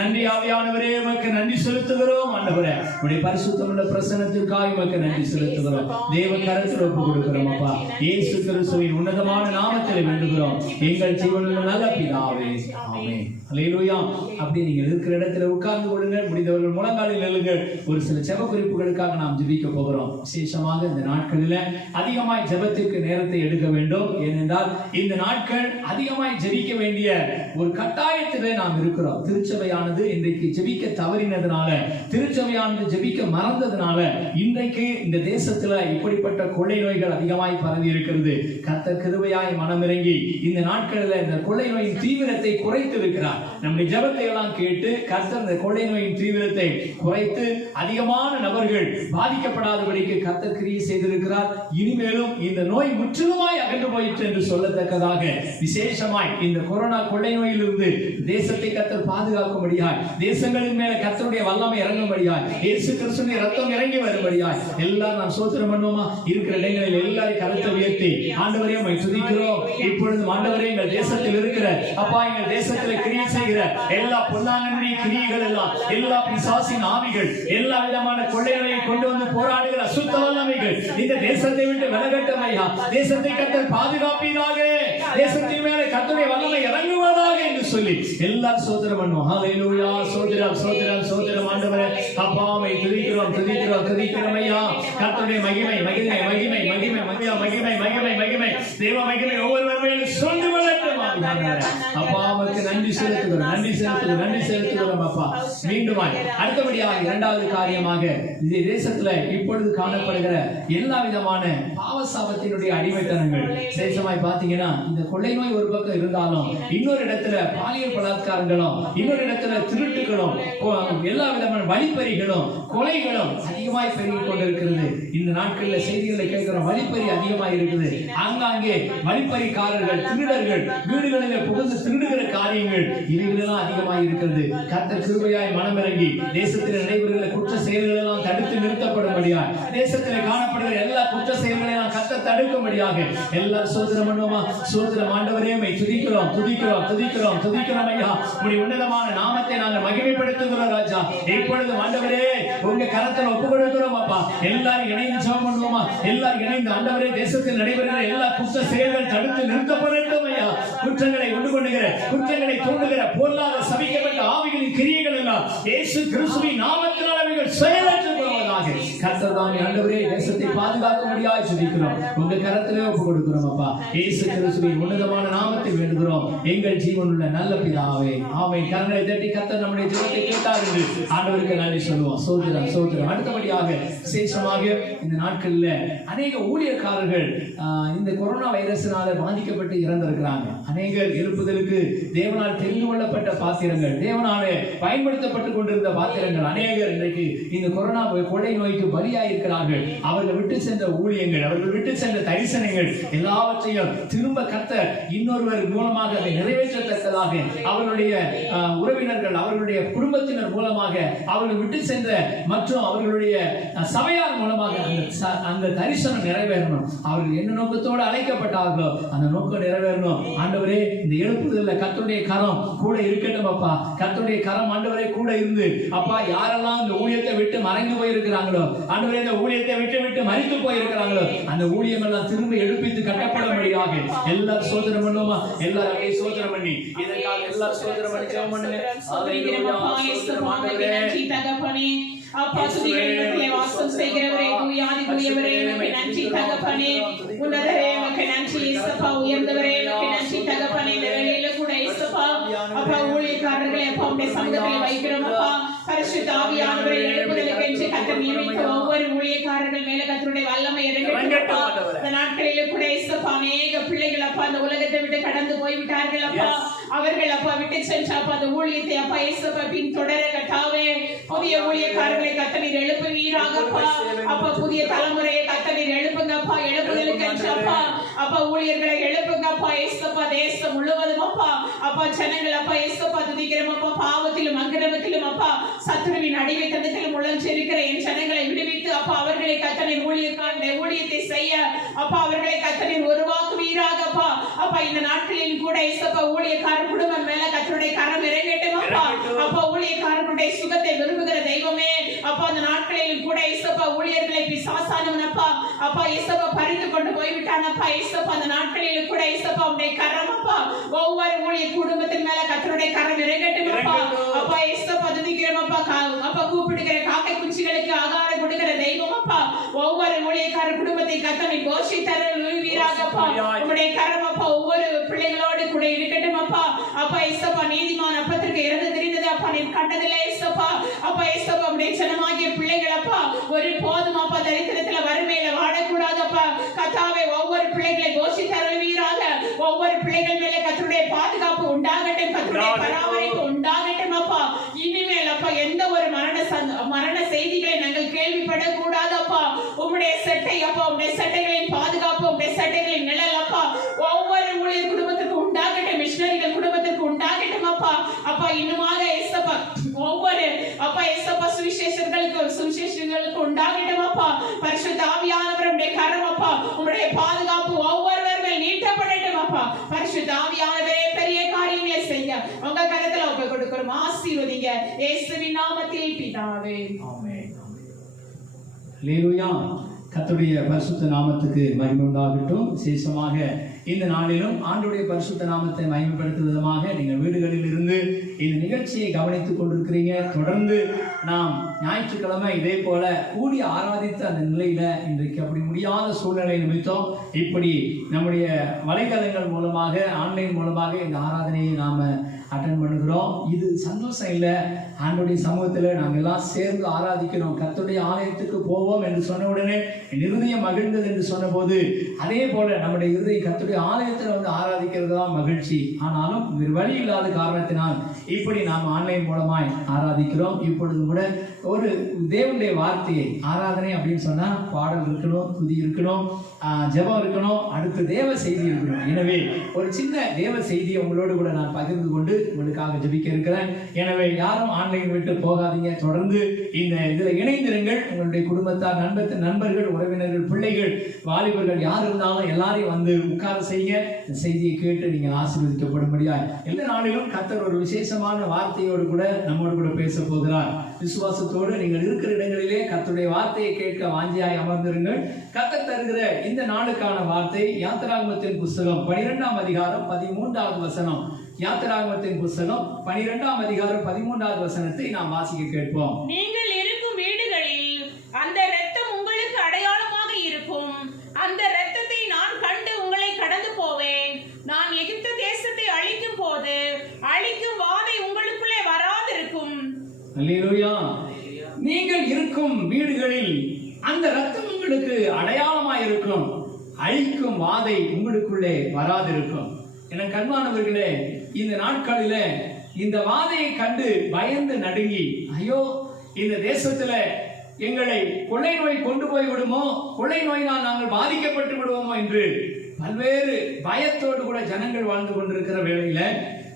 நன்றி ஆவியானவரே, உமக்கு நன்றி செலுத்துகிறோம். ஆண்டவரே உம்முடைய பரிசுத்தமுள்ள பிரசன்னத்திற்காக உமக்கு நன்றி செலுத்துகிறோம். தேவ கரத்தில் ஒப்பு கொடுக்கிறோம் அப்பா. இயேசு கிறிஸ்துவின் உன்னதமான நாமத்தில் வேண்டுகிறோம் எங்கள் ஜீவனுள்ள நல்ல பிதாவே, ஆமென். ஹல்லேலூயா. அப்படி நீங்கள் இருக்கிற இடத்துல உட்கார்ந்து கொள்ளுங்கள். முடிந்தவர்கள் முழங்காலில் நில்லுங்கள். ஒரு சில ஜெப குறிப்புகளுக்காக நாம் ஜெபிக்க போகிறோம். விசேஷமாக இந்த நாட்களில் அதிகமாய் ஜெபத்திற்கு நேரத்தை எடுக்க வேண்டும். ஏனென்றால் இந்த நாட்கள் அதிகமாய் ஜெபிக்க வேண்டிய ஒரு கட்டாயத்திலே நாம் இருக்கிறோம். திருச்சபையானது இன்றைக்கு ஜெபிக்க தவறினதுனால, திருச்சபையானது ஜெபிக்க மறந்ததுனால இன்றைக்கு இந்த தேசத்துல இப்படிப்பட்ட கொள்ளை நோய்கள் அதிகமாய் பரவி இருக்கிறது. கர்த்தர் கிருபையாய் மனமிறங்கி இந்த நாட்களில் இந்த கொள்ளை நோயின் தீவிரத்தை குறைத்து இருக்கிறார். நம்முடைய ஜெபத்தை எல்லாம் கேட்டு கர்த்தர் இந்த கொள்ளை நோயின் தீவிரத்தை குறைத்து அதிகமான நபர்கள் பாதிக்கப்படாதபடிக்கு கர்த்தர் கிரியை செய்திருக்கிறார். இனிமேலும் இந்த நோய் முற்றிலுமாய் அகன்று போயிற்று என்று சொல்லத்தக்கதாக விசேஷமாய் இந்த கொரோனா கொள்ளை நோயிலிருந்து தேசத்தை கர்த்தர் பாதுகாக்கும்படியாய், தேசங்களின் மேல கர்த்தருடைய வல்லமை இறங்கும்படியாய், இயேசு கிறிஸ்துவின் ரத்தம் இறங்கி வரும்படியாய் எல்லாம் நாம் ஸ்தோத்திரம் பண்ணுவோமா. இருக்கிற இடங்களில் எல்லாரும் கருத்தை உயர்த்தி ஆண்டவரே உம்மை துதிக்கிறோம். இப்பொழுது ஆண்டவரே எங்கள் தேசத்தில் இருக்கிற அப்பா, எங்கள் தேசத்தில் கிரியை செய்கிற எல்லா பொல்லாங்கனுடைய கிரியைகள் எல்லாம், எல்லா பிசாசின் ஆவிகள், எல்லா விதமான கொள்ளை நோயை கொண்டு வந்து போராடுகிற அசுத்த வல்லமைகள் இந்த தேசத்தை விட்டு விலகட்டும் ஐயா. தேசத்தை கர்த்தர் பாதுகாப்பீராக. தேசத்தின் மேலே கர்த்தருடைய வல்லமை இறங்குவதாக என்று சொல்லி எல்லாரும் சோதரம் பண்ணுவோம். ஹல்லேலூயா. சோதரம் சோதரம் சோதரம் ஆண்டவரே. அப்பாவை துதிக்கிறோம் துதிக்கிறோம் துதிக்கிறோம் ஐயா. கர்த்தருடைய மகிமை மகிமை மகிமை மகிமை மகிமை மகிமை மகிமை மகிமை தேவ மகிமை ஒவ்வொருவரையும் சொல்லி வளர்க்கும் ஆண்டவரே. அப்பாவுக்கு நன்றி செலுத்துகிறோம் நன்றி செலுத்துகிறோம் நன்றி செலுத்துகிறோம் அப்பா. மீண்டும் அடுத்தபடியாக இரண்டாவது காரியமாக இந்த தேசத்துல இப்பொழுது காணப்படுகிற எல்லா விதமான பாவசாபத்தினுடைய அடிமைத்தனங்கள் சேஷமாய் பாத்தீங்கன்னா இந்த கொள்ளை நோய் ஒரு பக்கம் இருந்தாலும் இன்னொரு இடத்துல பாலியல் பலாத்காரங்களும் இன்னொரு இடத்துல திருட்டுகளும் எல்லா விதமான வழிப்பறிகளும் கொலைகளும் அதிகமாய் பெருகி கொண்டிருக்கிறது. இந்த நாட்கள்ல செய்திகளை கேட்கிறோம், வழிப்பறி அதிகமாக இருக்குது. ஆங்காங்கே வழிப்பறிக்காரர்கள் திருடர்கள் வீடுகளில் புகுந்து திருடுகிற காரியங்கள் இவைகளெல்லாம் அதிகமாக இருக்கிறது. கர்த்தர் கிருபையாய் மனமிறங்கி தேசத்தில் நடைபெறுகிற குற்ற செயல்கள் எல்லாம் தடுத்து நிறுத்தப்படும்படியாக தேசத்தில் காணப்படுகிற எல்லா குற்ற செயல்களையும் கர்த்தர் தடுக்கும்படியாக எல்லாரும் சோதனம் பண்ணுவோமா? சோதனம் ஆண்டவரே துதிக்கிறோம் துதிக்கிறோம் துதிக்கிறோம் துதிக்கிறோம் ஐயா. உங்களுடைய உன்னதமான நாமத்தை நாங்கள் மகிமைப்படுத்துகிறோம் ராஜா. இப்பொழுது ஆண்டவரே உங்க கரத்தில் ஒப்பு கொடுக்கிறோம் அப்பா. எல்லாரும் இணைந்து ஜெபம் பண்ணுவோமா? எல்லாரும் இணைந்து ஆண்டவரே தேசத்தில் நடைபெறுகிற எல்லா குற்ற செயல்கள் தடுத்து நிறுத்தப்படட்டும் ஐயா. குற்றங்களை உண்டு பண்ணுகிற குற்றங்களை தூண்டுகிற பொருளாதார சபிக்கப்பட்ட ஆவிகளின் கிரியைகள் எல்லாம் இயேசு கிறிஸ்துவின் நாமத்தினால் அவைகள் செயலற்று போவதாக. கர்த்தர் தாமே ஆண்டவரே தேசத்தை பாதுகாக்கும்படியாய் ஜெபிக்கிறோம். உங்க கரத்திலே ஒப்பு கொடுக்கிறோம் அப்பா. இயேசு கிறிஸ்துவின் உன்னதமான நாமத்தில் வேண்டுகிறோம் எங்கள் ஜீவனுள்ள நல்ல பிதாவே ஆமென். கரங்களை தட்டி கர்த்தர் நம்முடைய ஜெபத்தை கேட்டார் என்று ஆண்டவருக்கு நன்றி சொல்லுவோம். சோதரம் சோதரம். அடுத்தபடியாக விசேஷமாக இந்த நாட்களில் அநேக ஊழியக்காரர்கள் இந்த கொரோனா வைரஸினால பாதிக்கப்பட்டு இறந்திருக்கிறாங்க. அநேகர் எழுப்புதலுக்கு தேவனால் தெரிந்து கொள்ளப்பட்ட பாத்திரங்கள், தேவனாலே பயன்படுத்தப்பட்டுக் கொண்டிருந்த பாத்திரங்கள் அநேகர் இன்றைக்கு இந்த கொரோனா கொள்ளை நோய்க்கு பலியாயிருக்கிறார்கள். அவர்கள் விட்டு சென்ற ஊழியங்கள், அவர்கள் விட்டு சென்ற தரிசனங்கள் எல்லாவற்றையும் திரும்ப கர்த்தர் இன்னொருவர் மூலமாக அதை நிறைவேற்றத்தக்கதாக அவர்களுடைய உறவினர்கள் அவர்களுடைய குடும்பத்தினர் மூலமாக அவர்கள் விட்டு சென்ற மற்றும் அவர்களுடைய சபையார் மூலமாக அந்த தரிசனம் நிறைவேறணும். அவர்கள் என்ன நோக்கத்தோடு அழைக்கப்பட்டார்களோ அந்த நோக்கம் நிறைவேறணும். ஆண்டவரே இந்த எழுப்புதல்ல கர்த்தருடைய கரம் கூட இருக்கட்டும் அப்பா. கர்த்தருடைய கரம் ஆண்டவரே கூட இருந்து அப்பா யாரெல்லாம் இந்த ஊழியத்தை விட்டு மறைந்து போயிருக்கிறாங்களோ ஆண்டவரே இந்த ஊழியத்தை விட்டு விட்டு மறித்து போயிருக்கிறாங்களோ அந்த ஊழியம் எல்லாம் திரும்ப எழுப்பித்து கட்டப்படும்படியாக எல்லாரும் சோதனம் பண்ணுவோமா? எல்லாரும் சோதனம் பண்ணி இதற்காக எல்லாரும் சோதனம் பண்ணி ஜெபம் பண்ணுங்க. அப்பா துதிகளிடத்திலே வாசம் செய்கிறவரே தூயாதிக்குரியவரே உமக்கு நன்றி தகப்பனே. உன்னதரே உமக்கு நன்றி இயேசுப்பா. உயர்ந்தவரே உமக்கு நன்றி தகப்பனே. இந்த வேளையில கூட இயேசுப்பா அப்பா ஊழியக்காரர்களை அப்பா உம்முடைய சமூகத்தில் வைக்கிறோம் அப்பா. பரிசுத்த ஆவியானவரை எழுப்புதலுக்கு என்று கர்த்தர் நியமித்த ஒவ்வொரு ஊழியக்காரர்கள் மேல கர்த்தருடைய வல்லமை இறங்கட்டும். இந்த நாட்களில கூட இயேசுப்பா அநேக பிள்ளைகள் அப்பா அந்த உலகத்தை விட்டு கடந்து போய்விட்டார்கள் அப்பா. அவர்கள் அப்பா விட்டு சென்ற அப்பா அந்த ஊழியத்தை அப்பா இயேசுப்பா பின் தொடர கர்த்தாவே புதிய ஊழியக்காரர்களை கர்த்தர் எழுப்புவீராக அப்பா. அப்பா புதிய தலைமுறையை கர்த்தர் எழுப்புங்க அப்பா. எழுப்புதலுக்கு என்று அப்பா அப்பா ஊழியர்களை எழுப்புங்க அப்பா. இயேசுப்பா தேசம் முழுவதும் அப்பா அப்பா ஜனங்கள் அப்பா இயேசுப்பா துதிக்கிறோம் அப்பா. பாவத்திலும் அக்கிரமத்திலும் அப்பா சத்துருவின் அடிமைத்தனத்திலும் உழன்றிருக்கிற என் ஜனங்களை விடுவித்து அப்பா அவர்களை கர்த்தரின் ஊழியக்காரனுடைய ஊழியத்தை செய்ய அப்பா அவர்களை கர்த்தரின் உருவாக்குவீராக அப்பா. அப்பா இந்த நாட்களில் கூட இயேசுப்பா ஊழியக்காரர் குடும்பம் மேல கர்த்தருடைய கரம் இறங்கட்டும் அப்பா. அப்பா ஊழியக்காரனுடைய சுகத்தை விரும்புகிற தெய்வமே அப்பா அந்த நாட்களில் கூட இயேசுப்பா ஊழியர்களை பிசாசானவன் அப்பா அப்பா இயேசுப்பா பறித்து கொண்டு போய்விட்டான் அப்பா. இயேசுப்பா அந்த நாட்களில் கூட இயேசுப்பா உம்முடைய கரம் அப்பா ஒவ்வொரு ஊழிய குடும்பத்தின் மேல கர்த்தருடைய கரம் இறங்கட்டும் அப்பா. அப்பா இயேசுப்பா துதிக்கிறோம் அப்பா. அப்பா கூப்பிடுகிற காக்கை குஞ்சுகளுக்கு ஆகாரம் கொடுக்கிற தெய்வம் அப்பா. ஒவ்வொரு ஊழியக்காரர் குடும்பத்தை கர்த்தரின் போஷித்தருள்வீராக அப்பா. உம்முடைய கரம் அப்பா ஒவ்வொரு பிள்ளைகளோடு கூட இருக்கட்டும் அப்பா. அப்பா இயேசுப்பா நீதிமான் அப்பத்திற்கு இறந்து தெரிந்தது அப்பா நீர் கண்டதில்லை இயேசுப்பா. அப்பா இயேசுப்பா உம்முடைய ஜனமாகிய பிள்ளைகள் அப்பா ஒரு போதும் அப்பா தரித்திரத்துல வறுமையில வாழக்கூடாது அப்பா. கர்த்தாவே ஒவ்வொரு பிள்ளைகளை போஷித்தருள்வீராக. ஒவ்வொரு பிள்ளைகள் மேலே கர்த்தருடைய பாதுகாப்பு உண்டாகட்டும். கர்த்தருடைய பராமரிப்பு உண்டாகட்டும் அப்பா. இனிமேல் அப்பா எந்த ஒரு மரண செய்திகளை நாங்கள் கேள்விப்படக்கூடாது அப்பா. உம்முடைய சட்டை அப்பா உம்முடைய சட்டைகளின் பாதுகாப்பு உம்முடைய சட்டைகளின் நிழல் அப்பா ஒவ்வொரு ஊழியர் குடும்பத்திற்கு உண்டாகட்டும். மிஷனரிகள் குடும்பத்திற்கு உண்டாகட்டும் அப்பா. அப்பா இன்னுமாக இயேசுப்பா ஒவ்வொரு அப்பா இயேசுப்பா சுவிசேஷர்களுக்கு உண்டாகட்டும் அப்பா. பரிசுத்த ஆவியானவர் உம்முடைய கரம் அப்பா உம்முடைய பாதுகாப்பு ஒவ்வொருவர் மேல் நீட்டப்படட்டும் அப்பா. பரிசுத்த ஆவியானவரே பெரிய காரியங்களை செய்ய உங்க கரத்துல ஒப்பு கொடுக்கிறோம். ஆசீர்வதிங்க இயேசுவின் நாமத்தில் பிதாவே. ஆமென். ஹல்லேலூயா. கர்த்தருடைய பரிசுத்த நாமத்துக்கு மகிமை உண்டாகட்டும். விசேஷமாக இந்த நாளிலும் ஆண்டவருடைய பரிசுத்த நாமத்தை மகிமைப்படுத்தும் விதமாக நீங்கள் வீடுகளில் இருந்து இந்த நிகழ்ச்சியை கவனித்துக் கொண்டிருக்கிறீங்க. தொடர்ந்து நாம் ஞாயிற்றுக்கிழமை இதே போல கூடி ஆராதித்த அந்த நிலையில இன்றைக்கு அப்படி முடியாத சூழ்நிலை நிமித்தம் இப்படி நம்முடைய வலைதளங்கள் மூலமாக ஆன்லைன் மூலமாக இந்த ஆராதனையை நாம அட்டன் பண்ணுகிறோம். இது சந்தோஷம் இல்லை. ஆண்டவருடைய சமூகத்தில் நாங்கள் எல்லாம் சேர்ந்து ஆராதிக்கிறோம். கர்த்தருடைய ஆலயத்துக்கு போவோம் என்று சொன்ன உடனே இருதயம் மகிழ்ந்தது என்று சொன்ன போது அதே போல நம்முடைய இருதயம் கர்த்தருடைய ஆலயத்தில் வந்து ஆராதிக்கிறது தான் மகிழ்ச்சி. ஆனாலும் வேறு வழி இல்லாத காரணத்தினால் இப்படி நாம் ஆன்லைன் மூலமாய் ஆராதிக்கிறோம். இப்பொழுது கூட ஒரு தேவனுடைய வார்த்தையை ஆராதனை அப்படின்னு சொன்னா பாடல் இருக்கணும், துதி இருக்கணும், ஜெபம் இருக்கணும், அடுத்து தேவ செய்தி இருக்கணும். எனவே ஒரு சின்ன தேவ செய்தியை உங்களோடு கூட நான் பகிர்ந்து கொண்டு உங்களுக்காக ஜெபிக்க இருக்கிறேன். எனவே யாரும் ஆன்லைன் விட்டு போகாதீங்க. தொடர்ந்து இந்த இதுல இணைந்திருங்கள். உங்களுடைய குடும்பத்தார், நண்பர்கள், உறவினர்கள், பிள்ளைகள், வாலிபர்கள் யார் இருந்தாலும் எல்லாரையும் வந்து உட்கார செய்ய இந்த செய்தியை கேட்டு நீங்கள் ஆசீர்வதிக்கப்படும்படியா எல்லா நாளிலும் கர்த்தர் ஒரு விசேஷமான வார்த்தையோடு கூட நம்மோடு கூட பேச போகிறார். விசுவாசத்தோடு நீங்கள் இருக்கிற இடங்களிலே கர்த்தருடைய வார்த்தையை கேட்க வாஞ்சியாய் அமர்ந்திருங்கள். கர்த்தர் தருகிற இந்த நாளுக்கான வார்த்தை யாத்திராகமத்தின் புஸ்தகம் 12ஆம் அதிகாரம் 13வது வசனம். யாத்திராகமத்தின் புஸ்தகம் 12ஆம் அதிகாரம் 13வது வசனத்தை நாம் வாசிக்க கேட்போம். நீங்கள் இருக்கும் வீடுகளில் அந்த இரத்தம் உங்களுக்கு அடையாளமாக இருக்கும். அந்த இரத்தத்தை நான் கண்டு உங்களை கடந்து போவேன். நான் எகிப்து தேசத்தை அழிக்கும் போது அழிக்கும் வாதை உங்களுக்குள்ளே வராதிருக்கும். அல்லேலூயா. நீங்கள் இருக்கும் வீடுகளில் அந்த இரத்தம் உங்களுக்கு அடையாளமாக இருக்கும். அழிக்கும் வாதை உங்களுக்குள்ளே வராதிருக்கும். என கண்மானவர்களே, இந்த நாட்களில இந்த வாதையை கண்டு பயந்து நடுங்கி, ஐயோ இந்த தேசத்துல எங்களை கொள்ளை நோய் கொண்டு போய் விடுமோ, கொள்ளை நோயினால் நாங்கள் பாதிக்கப்பட்டு விடுவோமோ என்று பல்வேறு பயத்தோடு கூட ஜனங்கள் வாழ்ந்து கொண்டிருக்கிற வேளையில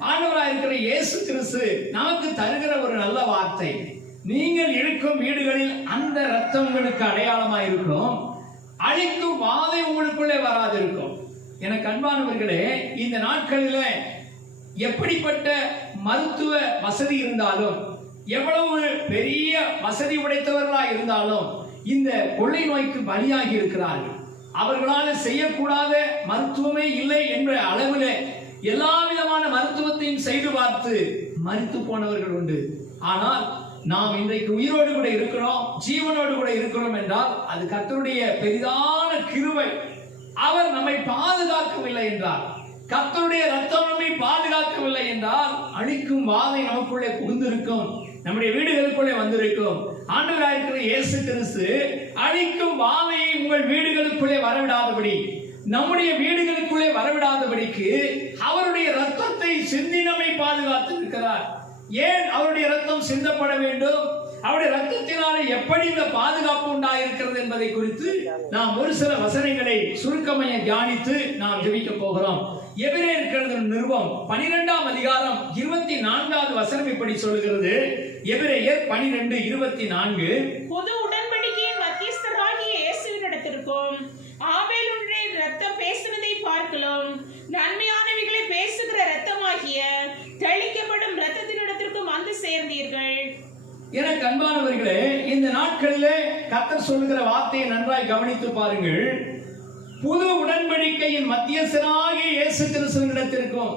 ஆண்டவராக இருக்கிற இயேசு கிறிஸ்து நமக்கு தருகிற ஒரு நல்ல வார்த்தை, நீங்கள் இருக்கும் வீடுகளில் அந்த இரத்தம் உங்களுக்கு அடையாளமாக இருக்கும், அழிக்கும் வாதை உங்களுக்குள்ளே வராதிருக்கும். எனக்கு அன்பானவர்களே, இந்த நாட்களில எப்படிப்பட்ட மருத்துவ வசதி இருந்தாலும், எவ்வளவு பெரிய வசதி உடைத்தவர்களா இருந்தாலும் இந்த கொள்ளை நோய்க்கு பலியாகி இருக்கிறார்கள். அவர்களால் செய்யக்கூடாத மருத்துவமே இல்லை என்ற அளவில் எல்லா விதமான மருத்துவத்தையும் செய்து பார்த்து மரித்து போனவர்கள் உண்டு. ஆனால் நாம் இன்றைக்கு உயிரோடு கூட இருக்கிறோம், ஜீவனோடு கூட இருக்கிறோம் என்றால் அது கர்த்தருடைய பெரிதான கிருபை. அவர் நம்மை பாதுகாக்கவில்லை என்றால், கர்த்தருடைய ரத்தம் நம்மை பாதுகாக்கவில்லை என்றால் அழிக்கும் வாதை நமக்குள்ளே புகுந்திருக்கும், நம்முடைய வீடுகளுக்குள்ளே வந்திருக்கும். ஆண்டவராக இருக்கிற இயேசு கிறிஸ்து அழிக்கும் வாதையை உங்கள் வீடுகளுக்குள்ளே வரவிடாதபடி, நம்முடைய வீடுகளுக்குள்ளே வரவிடாதபடிக்கு அவருடைய ரத்தத்தை சிந்தி நம்மை பாதுகாத்து இருக்கிறார். ஏன் அவருடைய ரத்தம் சிந்தப்பட வேண்டும், அவருடைய ரத்தத்தினாலே எப்படி இந்த பாதுகாப்பு உண்டாயிருக்கிறது என்பதை குறித்து நாம் ஒரு சில வசனங்களை சுருக்கமாக தியானித்து நாம் ஜெபிக்க போகிறோம். எபிரேயர் நிருபம் 12ஆம் அதிகாரம் 24வது வசனம் இப்படி சொல்கிறது. எபிரேயர் 12:24. புது உடன்படிக்கையின் மத்தியஸ்தராகிய இயேசுவினிடத்திற்கும் ஆபேலுடைய இரத்தம் பேசுவதை பார்க்கலாம் நன்மையானவைகளை பேசுகிற இரத்தமாகிய தெளிக்கப்படும் இரத்தத்தினிடத்திற்கும் வந்து சேர்ந்தீர்கள். எனக்கு அன்பானவர்களே, இந்த நாட்களிலே கர்த்தர் சொல்லுகிற வார்த்தையை நன்றாய் கவனித்து பாருங்கள். புது உடன்படிக்கையின் மத்தியஸ்தராகிய இயேசு கிறிஸ்துவினிடத்திற்கும்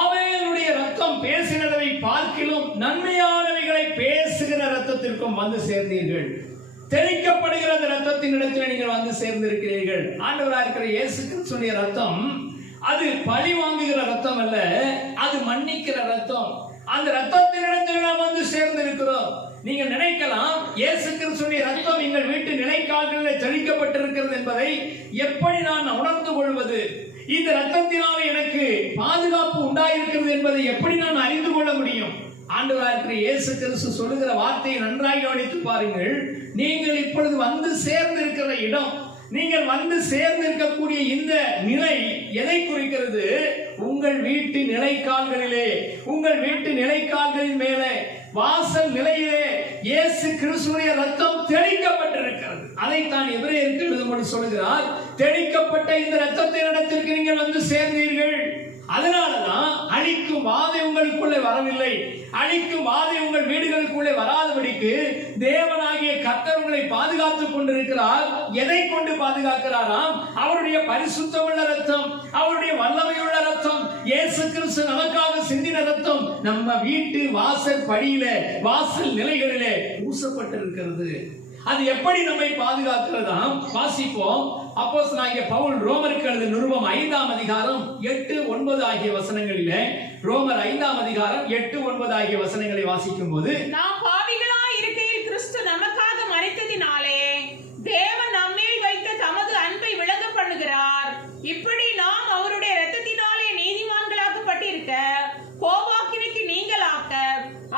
ஆபேலுடைய ரத்தம் பேசினதை பார்க்கிலும் நன்மையானவைகளை பேசுகிற ரத்தத்திற்கும் வந்து சேர்ந்தீர்கள். தெளிக்கப்படுகிற ரத்தத்தின் இடத்தில் நீங்கள் வந்து சேர்ந்திருக்கிறீர்கள். ஆண்டவராக இருக்கிற இயேசு கிறிஸ்துவின் ரத்தம் அது பழி வாங்குகிற ரத்தம் அல்ல, அது மன்னிக்கிற ரத்தம். அந்த ரத்தத்தின் இடத்தில் நாம் வந்து சேர்ந்திருக்கிறோம். நீங்கள் நினைக்கலாம், இயேசு கிறிஸ்துவின் ரத்தம் எங்கள் வீட்டு நிலைக்கால்களில் தெளிக்கப்பட்டிருக்கிறது என்பதை எப்படி நான் உணர்ந்து கொள்வது, இந்த ரத்தத்தினால் எனக்கு பாதுகாப்பு உண்டாயிருக்கிறது என்பதை எப்படி நான் அறிந்து கொள்ள முடியும்? ஆண்டவராக இருக்கிற இயேசு கிறிஸ்து சொல்லுகிற வார்த்தையை நன்றாக கவனித்து பாருங்கள். நீங்கள் இப்பொழுது வந்து சேர்ந்திருக்கிற இடம், நீங்கள் வந்து சேர்ந்திருக்கக்கூடிய இந்த நிலை எதை குறிக்கிறது? உங்கள் வீட்டு நிலைக்கால்களிலே, உங்கள் வீட்டு நிலைக்கால்களின் மேலே, வாசல் நிலையிலே இயேசு கிறிஸ்துவின் ரத்தம் தெளிக்கப்பட்டிருக்கிறது. அதைத்தான் எபிரேயருக்கு எழுதும்படி சொல்கிறார். தெளிக்கப்பட்ட இந்த ரத்தத்தின் இடத்திற்கு நீங்கள் வந்து சேர்ந்தீர்கள். அதனாலதான் அழிக்கும் வாதை உங்களுக்குள்ளே வரவில்லை. அழிக்கும் வாதை உங்கள் வீடுகளுக்குள்ளே வராதபடிக்கு தேவனாகிய கர்த்தர் உங்களை பாதுகாத்துக் கொண்டிருக்கிறார். எதை கொண்டு பாதுகாக்கிறாராம்? அவருடைய பரிசுத்தமுள்ள ரத்தம், அவருடைய வல்லமையுள்ள ரத்தம், இயேசு கிறிஸ்து நமக்காக சிந்தின ரத்தம் நம்ம வீட்டு வாசல் படியிலே, வாசல் நிலைகளிலே பூசப்பட்டிருக்கிறது. அது எப்படி நம்மை பாதுகாக்கிறதாம்? வாசிப்போம். அப்போஸ்தலனாகிய பவுல் ரோமருக்கு எழுதின நிருபம் 5ஆம் அதிகாரம் 8, 9 ஆகிய வசனங்களிலே, ரோமர் 5ஆம் அதிகாரம் 8, 9 ஆகிய வசனங்களை வாசிக்கும் போது, நாம் பாவிகளாய் இருக்கையில் கிறிஸ்து நமக்காக மரித்ததினாலே தேவன் நம்மேல் வைத்த தமது அன்பை விளங்க பண்ணுகிறார். இப்படி நாம் அவருடைய இரத்தத்தினாலே நீதிமான்களாக்கப்பட்டிருக்க, கோபாக்கினைக்கு நீங்களாக்க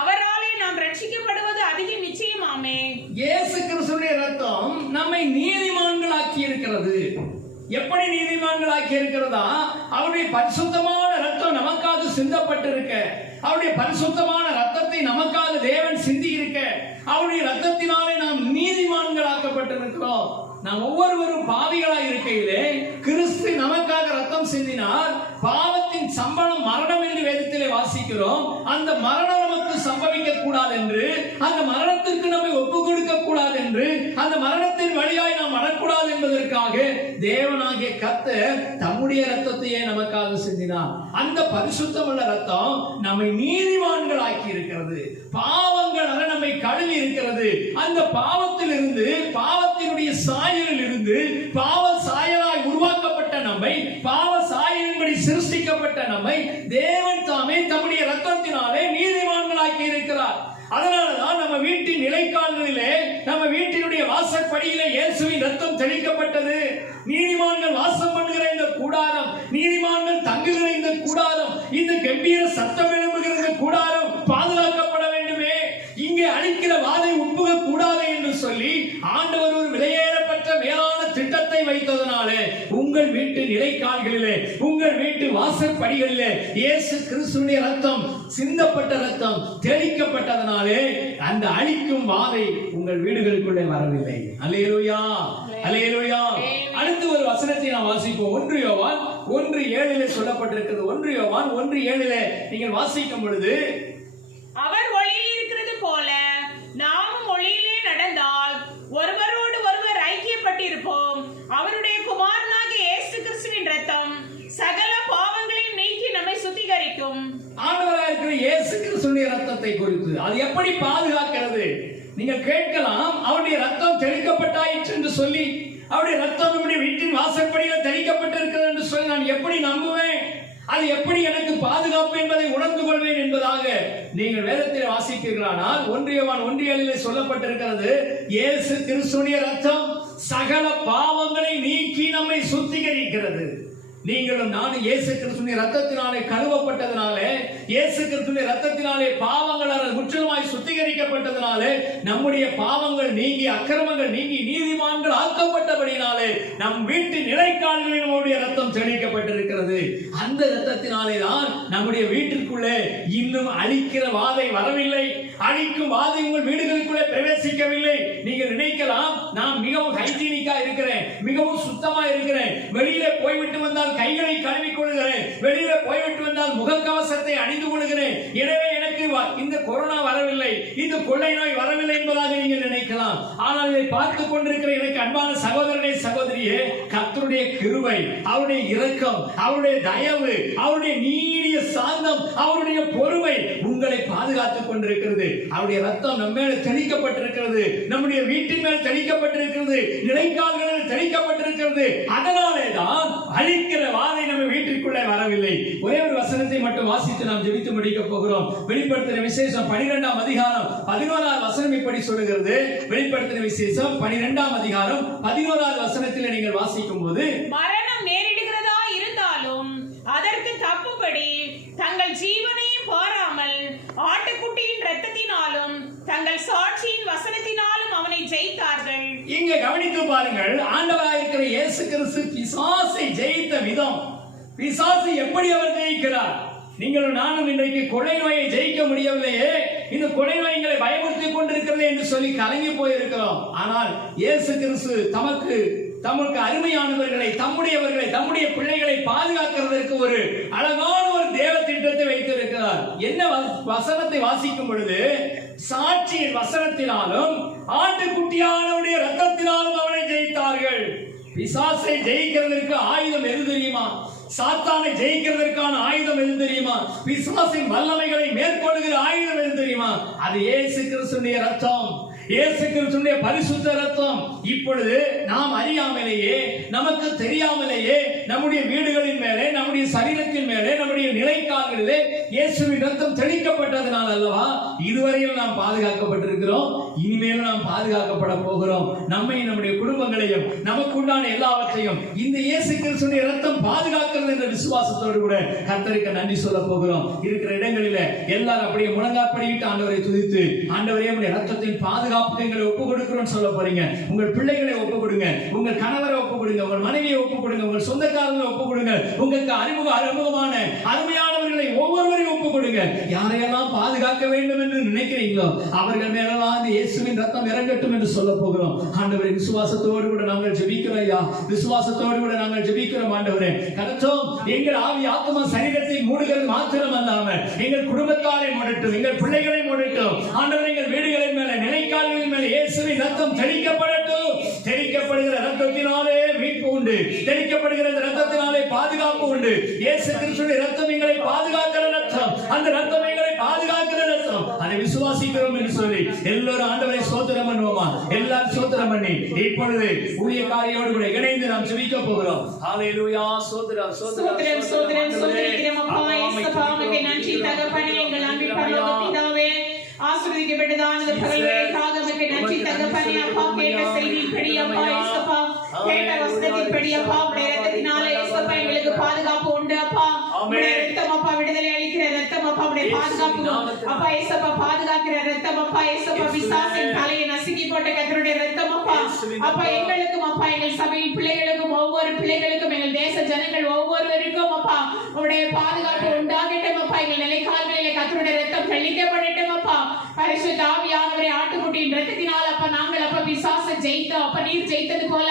அவராலே நாம் ரட்சிக்கப்படுவது அதிக நிச்சயமாமே. இயேசு கிறிஸ்துவின் ரத்தம் நம்மை நீதிமான்களாக்கி இருக்கிறது. எப்படி நீதிமான்களாக்கி இருக்கிறதா? அவருடைய பரிசுத்தமான ரத்தம் நமக்காக சிந்தப்பட்டிருக்க, அவருடைய பரிசுத்தமான ரத்தத்தை நமக்காக தேவன் சிந்தி இருக்க, அவருடைய ரத்தத்தினாலே நாம் நீதிமான்களாக்கப்பட்டிருக்கிறோம். நாம் ஒவ்வொருவரும் பாவிகளாய் இருக்கையிலே கிறிஸ்து நமக்காக ரத்தம் சிந்தினார். பாவத்தின் சம்பளம் மரணம் என்று வேதத்திலே வாசிக்கிறோம். அந்த மரணம் நமக்கு சம்பவிக்க கூடாது என்று, அந்த மரணத்திற்கு நம்மை ஒப்பு கொடுக்க கூடாது என்று, அந்த மரணத்தின் வழியாய் நாம் வரக்கூடாது என்பதற்காக தேவனாகிய கர்த்தர் தம்முடைய ரத்தத்தையே நமக்காக சிந்தினார். அந்த பரிசுத்தமுள்ள ரத்தம் நம்மை நீதிமான்களாக்கி இருக்கிறது. பாவங்கள் நம்மை கழுவி இருக்கிறது. அந்த பாவத்திலிருந்து, பாவத்தினுடைய சாயலில் இருந்து, பாவ சாயலாய் உருவாக்கப்பட்ட நம்மை, பாவ சாயலின்படி சிருஷ்டிக்கப்பட்ட நம்மை தேவன் தாமே தம்முடைய ரத்தத்தினாலே நீதிமான்களாக்கி இருக்கிறார். அதனாலதான் நம்ம வீட்டின் நிலைக்கால்களிலே, நம்ம வீட்டினுடைய வாசற்படியிலே இயேசுவின் ரத்தம் தெளிக்கப்பட்டது. நீதிமான்கள் வாசம் பண்ணுகிற இந்த கூடாரம், நீதிமான்கள் தங்குகிற இந்த கூடாரம், இந்த கம்பீர சத்தம் எழுப்புகிற இந்த கூடாரம் பாதுகாக்கப்பட வேண்டுமே. இங்கே அழிக்கிற வாதை உட்புக கூடாது என்று சொல்லி ஆண்டவர் ஒரு விலையேறப்பட்ட மேலான திட்டத்தை வைத்ததனாலே உங்கள் வீட்டு நிலைக்கால்களிலே, உங்கள் வீட்டு வாசற்படிகளிலே இயேசு கிறிஸ்துவின் ரத்தம், சிந்தப்பட்ட ரத்தம் தெளிக்கப்பட்டதனாலே அந்த அழிக்கும் வாதை உங்கள் வீடுகளுக்குள்ளே வரவில்லை. அல்லேலூயா, அல்லேலூயா. அடுத்து ஒரு வசனத்தை நாம் வாசிப்போம். 1 யோவான் 1:7 சொல்லப்பட்டிருக்கிறது. 1 யோவான் 1:7 நீங்கள் வாசிக்கும் பொழுது, அவர் ஒளியில் இருக்கிறது போல நாமும் ஒளியிலே நடந்தால் ஒருவரோடு ஒருவர் ஐக்கியப்பட்டிருப்போம். அவருடைய குமாரனாகிய இயேசு கிறிஸ்துவின் ரத்தம் சகல பாவங்களையும் நீக்கி நம்மை சுத்திகரிக்கும். ஆண்டவராக இருக்கிற இயேசு கிறிஸ்துவின் ரத்தத்தை குறித்து அது எப்படி பாதுகாக்கிறது? நீங்கள் கேட்கலாம், அவருடைய ரத்தம் தெளிக்கப்பட்டாயிற்று என்று சொல்லி, அவருடைய ரத்தம் நம்முடைய வீட்டின் வாசற்படியில் தெளிக்கப்பட்டிருக்கிறது என்று சொல்லி நான் எப்படி நம்புவேன்? அது எப்படி எனக்கு பாதுகாப்பு என்பதை உணர்ந்து கொள்வேன் என்பதாக நீங்கள் வேதத்தில் வாசிப்பீர்களானால் 1 யோவான் 1:7 சொல்லப்பட்டிருக்கிறது, இயேசு கிறிஸ்துவின் ரத்தம் சகல பாவங்களை நீக்கி நம்மை சுத்திகரிக்கிறது. நீங்களும் நானும் இயேசு கிறிஸ்துவின் ரத்தத்தினாலே கழுவப்பட்டதனாலே, இயேசு கிறிஸ்துவின் ரத்தத்தினாலே பாவங்கள் முற்றிலுமாய் சுத்திகரிக்கப்பட்டதனாலே, நம்முடைய பாவங்கள் நீங்கி, அக்கிரமங்கள் நீங்கி, நீதிமான்கள் ஆக்கப்பட்டபடினாலே நம் வீட்டு நிலைக்கால்களில் நம்முடைய ரத்தம் தெளிக்கப்பட்டிருக்கிறது. அந்த ரத்தத்தினாலே தான் நம்முடைய வீட்டிற்குள்ளே இன்னும் அழிக்கிற வாதை வரவில்லை. அழிக்கும் வாதை உங்கள் வீடுகளுக்குள்ளே பிரவேசிக்கவில்லை. நீங்கள் நினைக்கலாம், நான் மிகவும் ஹைஜீனிக்கா இருக்கிறேன், மிகவும் சுத்தமா இருக்கிறேன், வெளியிலே போய்விட்டு வந்தால் கைகளை கழுவிக் கொள்கிறேன், வெளியில போய்விட்டு வந்தால் முகக்கவசத்தை அணிந்து கொள்கிறேன், எனவே எனக்கு இந்த கொரோனா வரவில்லை, இந்த கொள்ளை நோய் வரவில்லை என்பதாக நீங்கள் நினைக்கலாம். ஆனால் இதை பார்த்துக் கொண்டிருக்கிற எனக்கு அன்பான சகோதரனே, சகோதரியே, கர்த்தருடைய கிருபை, அவருடைய இரக்கம், அவருடைய தயவு, அவருடைய நீடிய சாந்தம், அவருடைய பொறுமை உங்களை பாதுகாத்துக் கொண்டிருக்கிறது. அவருடைய ரத்தம் நம்ம மேல தெளிக்கப்பட்டிருக்கிறது, நம்முடைய வீட்டின் மேல் தெளிக்கப்பட்டிருக்கிறது, நிலைக்கால்களில் தெளிக்கப்பட்டிருக்கிறது. அதனாலே தான் அழிக்கிற வாதை நம்ம வீட்டிற்குள்ளே வரவில்லை. ஒரே ஒரு வசனத்தை மட்டும் வாசித்து நாம் ஜெபித்து முடிக்க போகிறோம். வெளிப்படுத்தின விசேஷம் 12ஆம் அதிகாரம் 11ஆவது வசனம் இப்படி சொல்லுகிறது. வெளிப்படுத்தின விசேஷம் 12ஆம் அதிகாரம் 11ஆவது வசனத்தில் நீங்கள் வாசிக்கும் போது, மரணம் நேரிடுகிறதா இருந்தாலும் அதற்கு தப்புபடி தங்கள் ஜீவனையும் பாராமல் ஆட்டுக்குட்டியின் இரத்தத்தினாலும் தங்கள் சாட்சியின் வசனத்தினாலும் அவனை ஜெயித்தார்கள். இங்கே கவனித்து பாருங்கள், ஆண்டவராக இருக்கிற இயேசு கிறிஸ்து பிசாசை ஜெயித்த விதம், பிசாசை எப்படி அவர் ஜெயிக்கிறார்? நீங்களும் நானும் இன்றைக்கு கொள்ளை நோயை ஜெயிக்க முடியவில்லையே, இந்த கொள்ளை நோய்களை பயமுறுத்தி கொண்டிருக்கிறது என்று சொல்லி கலங்கி போயிருக்கிறோம். ஆனால் இயேசு கிறிஸ்து தமக்கு அருமையானவர்களை, தம்முடைய பிள்ளைகளை பாதுகாக்கிறதற்கு ஒரு அழகான ஒரு தேவ திட்டத்தை வைத்திருக்கிறார். என்ன வசனத்தை வாசிக்கும் பொழுது, சாட்சியின் வசனத்தினாலும் ஆட்டுக்குட்டியானவருடைய ரத்தத்தினாலும் அவனை ஜெயித்தார்கள். பிசாசை ஜெயிக்கிறதற்கு ஆயுதம் எது தெரியுமா? சாத்தானை ஜெயிக்கிறதற்கான ஆயுதம் எது தெரியுமா? பிசாசின் வல்லமைகளை மேற்கொள்கிற ஆயுதம் எது தெரியுமா? அது இயேசு கிறிஸ்துவின் ரத்தம், இயேசு கிறிஸ்துவின் பரிசுத்த ரத்தம். இப்பொழுது நாம் அறியாமலேயே, நமக்கு தெரியாமலேயே நம்முடைய வீடுகளின் மேலே, நம்முடைய சரீரத்தின் மேலே, நம்முடைய நிலைக்கால்களிலே இயேசுவின் ரத்தம் தெளிக்கப்பட்டதனால் அல்லவா இதுவரையில் நாம் பாதுகாக்கப்பட்டிருக்கிறோம். இனிமேலும் நாம் பாதுகாக்கப்பட போகிறோம். நம்மை, நம்முடைய குடும்பங்களையும், நமக்கு உண்டான எல்லாவற்றையும் இந்த இயேசு கிறிஸ்துவின் ரத்தம் பாதுகாக்கிறது என்ற விசுவாசத்தோடு கூட கர்த்தருக்கு நன்றி சொல்ல போகிறோம். இருக்கிற இடங்களில எல்லாரும் அப்படியே முழங்காற்படியிட்டு ஆண்டவரை துதித்து, ஆண்டவரே நம்முடைய ரத்தத்தின் பாதுகாப்புக்கு எங்களை ஒப்பு கொடுக்கிறோம் சொல்ல போறீங்க. உங்கள் பிள்ளைகளை ஒப்பு கொடுங்க, உங்கள் கணவரை ஒப்பு கொடுங்க, உங்கள் மனைவியை ஒப்பு கொடுங்க, உங்கள் சொந்தக்காரங்களை ஒப்பு கொடுங்க, உங்களுக்கு அறிமுகமான அருமையானவர்களை ஒவ்வொருவரையும் ஒப்பு கொடுங்க. யாரையெல்லாம் பாதுகாக்க வேண்டும் என்று நினைக்கிறீங்களோ அவர்கள் மேலெல்லாம் இயேசுவின் ரத்தம் இறங்கட்டும் என்று சொல்ல போகிறோம். ஆண்டவரே, விசுவாசத்தோடு கூட நாங்கள் ஜெபிக்கிறோம் ஐயா, விசுவாசத்தோடு கூட நாங்கள் ஜெபிக்கிறோம். ஆண்டவரே, கர்த்தர் எங்கள் ஆவி ஆத்மா சரீரத்தை மூடுகிறது மாத்திரம் அல்லாமல் எங்கள் குடும்பத்தாரை மூடட்டும், எங்கள் பிள்ளைகளை மூடட்டும். ஆண்டவரே, எங்கள் வீடுகளின் மேல, நிலைக்கால்களின் மேல இயேசுவின் ரத்தம் தெளிக்கப்படட்டும். தெளிக்கப்படுகிற ரத்தத்தினாலே மீட்பு உண்டு, தெளிக்கப்படுகிற ரத்தத்தினாலே பாதுகாப்பு உண்டு. இயேசு கிறிஸ்துவின் ரத்தம் எங்களை பாதுகாக்கிற ரத்தம், அந்த ரத்தம் எங்களை பாதுகாக்கிற ரத்தம். அதை விசுவாசிக்கிறோம் என்று சொல்லி எல்லாரும் ஆண்டவரை ஸ்தோத்திரம் பண்ணுவோமா? எல்லாரும் ஸ்தோத்திரம் பண்ணி இப்பொழுது ஊழியக்காரியோடு கூட இணைந்து நாம் ஜெபிக்க போகிறோம். ஹalleluya. ஸ்தோத்திரம் ஸ்தோத்திரம் ஸ்தோத்திரம் ஸ்தோத்திரம் அப்பா. இயேசுப்பா, உமக்கு நன்றி தகப்பனே. எங்கள் அன்பின் பரலோக பிதாவே, ஆசீர்வதிக்கப்பட்டதான இந்த பகலுக்காக உமக்கு நன்றி தகப்பனே. அப்பா, கேட்ட செய்தியின்படி அப்பா இயேசுப்பா, கேட்ட வசனத்தின்படி அப்பா உம்முடைய இரத்தத்தினாலே இயேசுப்பா எங்களுக்கு பாதுகாப்பு உண்டு. அப்பா உம்முடைய இரத்தம் அப்பா விடுதலை அளிக்கிற இரத்தம் அப்பா, உம்முடைய பாதுகாப்பு அப்பா இயேசுப்பா, பாதுகாக்கிற இரத்தம் அப்பா இயேசுப்பா, பிசாசின் தலையை நசுக்கி போட்ட கர்த்தருடைய இரத்தம் அப்பா. அப்பா எங்களுக்கும் அப்பா, எங்கள் சபையின் பிள்ளைகளுக்கும், ஒவ்வொரு பிள்ளைகளுக்கும், எங்கள் தேச ஜனங்கள் ஒவ்வொருவருக்கும் அப்பா உம்முடைய பாதுகாப்பு உண்டாகட்டும். அப்பா எங்கள் நிலைக்கால்களிலே கர்த்தருடைய இரத்தம் தெளிக்கப்படட்டும். அப்பா பரிசுத்த ஆவியானவரே, ஆட்டுக்குட்டியின் இரத்தத்தினால் அப்பா நாங்கள் அப்பா பிசாசை ஜெயித்தோம். அப்பா நீர் ஜெயித்தது போல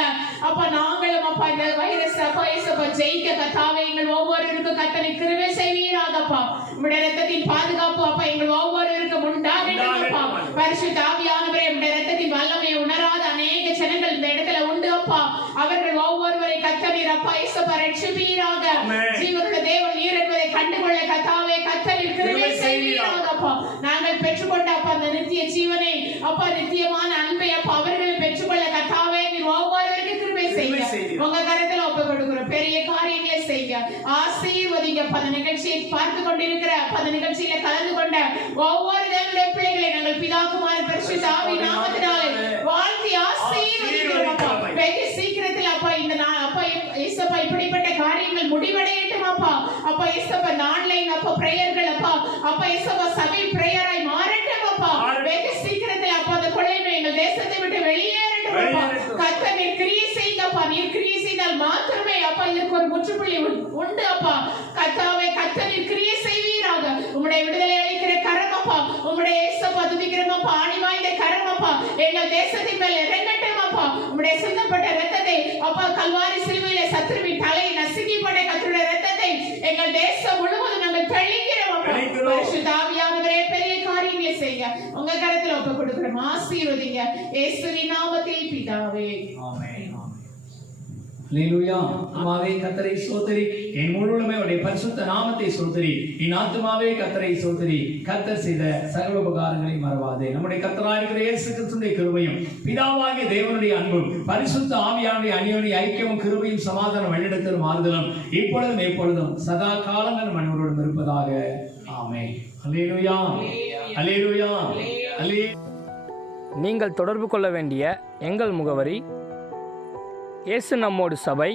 அப்பா நாங்களும் அப்பா இந்த வைரஸ் அப்பா இயேசுப்பா ஜெயிக்க கர்த்தாவே எங்கள் ஒவ்வொருவருக்கும் கர்த்தரை கிருபை செய்வீராக. அப்பா உம்முடைய இரத்தத்தின் பாதுகாப்பு அப்பா எங்கள் ஒவ்வொருவருக்கும் உண்டாகட்டும். அப்பா பரிசுத்த ஆவியானவரே, உம்முடைய இரத்தத்தின் வல்லமையை உணராத அநேக ஜனங்கள் இந்த இடத்துல உண்டு. அப்பா அவர்கள் ஒவ்வொருவரை கர்த்தர் அப்பா இயேசுப்பா ரட்சிப்பீராக. ஜீவனுள்ள தேவன் நீர் என்பதை கண்டுகொள்ள கர்த்தாவே கர்த்தர் கிருபை செய்வீராக. அப்பா நாங்கள் பெற்றுக்கொண்ட அப்பா அந்த நித்திய ஜீவனை அப்பா, நித்தியமான அன்பை அப்பா அவர்கள் பெற்றுக்கொள்ள கர்த்தாவே நீர் ஒவ்வொருவருக்கும் கிருபை செய்யுங்க. உங்க கரத்துல ஒப்பு கொடுக்கிறோம். பெரிய காரியங்களை செய்யுங்க, ஆசீர்வதிங்க. பல நிகழ்ச்சியை பார்த்து கொண்டிருக்கிற, பல நிகழ்ச்சியில கலந்து கொண்ட ஒவ்வொரு தேவனுடைய பிள்ளைகளை நாங்கள் பிதாக்குமார பரிசுத்த ஆவி நாமத்தினாலே வாழ்த்தி ஆசீர்வதிக்கிறோம். அப்பா வெகு சீக்கிரத்தில் அப்பா இந்த அப்பா இயேசுப்பா இப்படிப்பட்ட காரியங்கள் முடிவடையட்டும். அப்பா அப்பா இயேசுப்பா இந்த ஆன்லைன் அப்பா பிரேயர்கள் அப்பா அப்பா இயேசுப்பா சபை பிரேயராய் மாறட்டும். அப்பா வெகு சீக்கிரத்தில் அப்பா அந்த கொள்ளைமை எங்கள் தேசத்தை விட்டு வெளியேறட்டும். அப்பா கர்த்தர் நீர் கிரியை செய்யுங்க. அப்பா நீர் கிரியை செய்தால் மாத்திரமே அப்பா இதற்கு ஒரு முற்றுப்புள்ளி உண்டு. அப்பா கர்த்தாவே கர்த்தர் நீர் கிரியை செய்வீராக. உம்முடைய விடுதலை அளிக்கிற கரம் அப்பா, உம்முடைய இயேசுப்பா துதிக்கிறோம் அப்பா, ஆணி வாய்ந்த கரம் அப்பா எங்கள் தேசத்தின் மேல் இறங்கட்டும். அப்பா உம்முடைய சிந்தப்பட்ட இரத்தத்தை அப்பா, கல்வாரி சிலுவையிலே சத்துருவின் தலையை நசுக்கி போட்ட கர்த்தருடைய இரத்தத்தை எங்கள் தேசம் முழுவதும் நாங்கள் தெளிக்கிறோம். அப்பா பரிசுத்த ஆவியானவரே, பெரிய காரியங்களை செய்யுங்க. உங்க கரத்துல ஒப்பு கொடுக்கிறோம். ஆசீர்வதிங்க இயேசுவின் நாமத்தில் பிதாவே, ஆமென். ஹalleluya. ஆமாவே கர்த்தரை ஸ்தோத்திரி, என் முழுமே அவருடைய பரிசுத்த நாமத்தை ஸ்தோத்திரி. என் ஆத்துமாவே கர்த்தரை ஸ்தோத்திரி. கர்த்தர் செய்த சகல உபகாரங்களை மறவாதே. நம்முடைய கர்த்தராகிய இருக்கிற இயேசு கிறிஸ்துவின் கிருபையும், பிதாவாகிய தேவனுடைய அன்பும், பரிசுத்த ஆவியானுடைய அந்யோன்ய ஐக்கியமும், கிருபையும், சமாதானம், வழிநடத்தலும், ஆறுதலும் இப்பொழுதும் எப்பொழுதும் சதா காலங்கள் மனிதரோடும் இருப்பதாக. ஆமென். ஹalleluya. ஹalleluya. ஹalleluya. நீங்கள் தொடர்பு கொள்ள வேண்டிய எங்கள் முகவரி: இயேசு நம்மோடு சபை,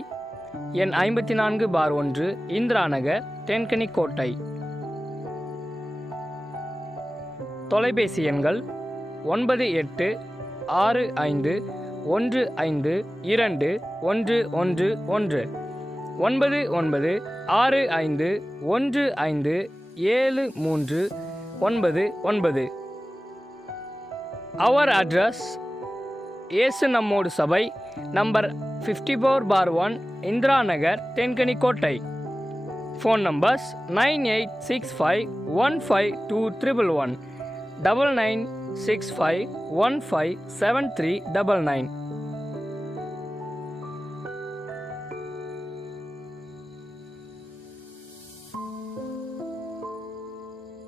எண் 54/1, இந்திரா நகர், தென்கனிக்கோட்டை. தொலைபேசி எண்கள் 9865152111, 9965157399. Our address: இயேசு நம்மோடு சபை, number 54/1, Indira Nagar, Thenkanikottai. Phone numbers 9865152311, 9965157399.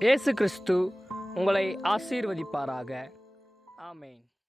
இயேசு கிறிஸ்து உங்களை ஆசீர்வதிப்பாராக. ஆமென்.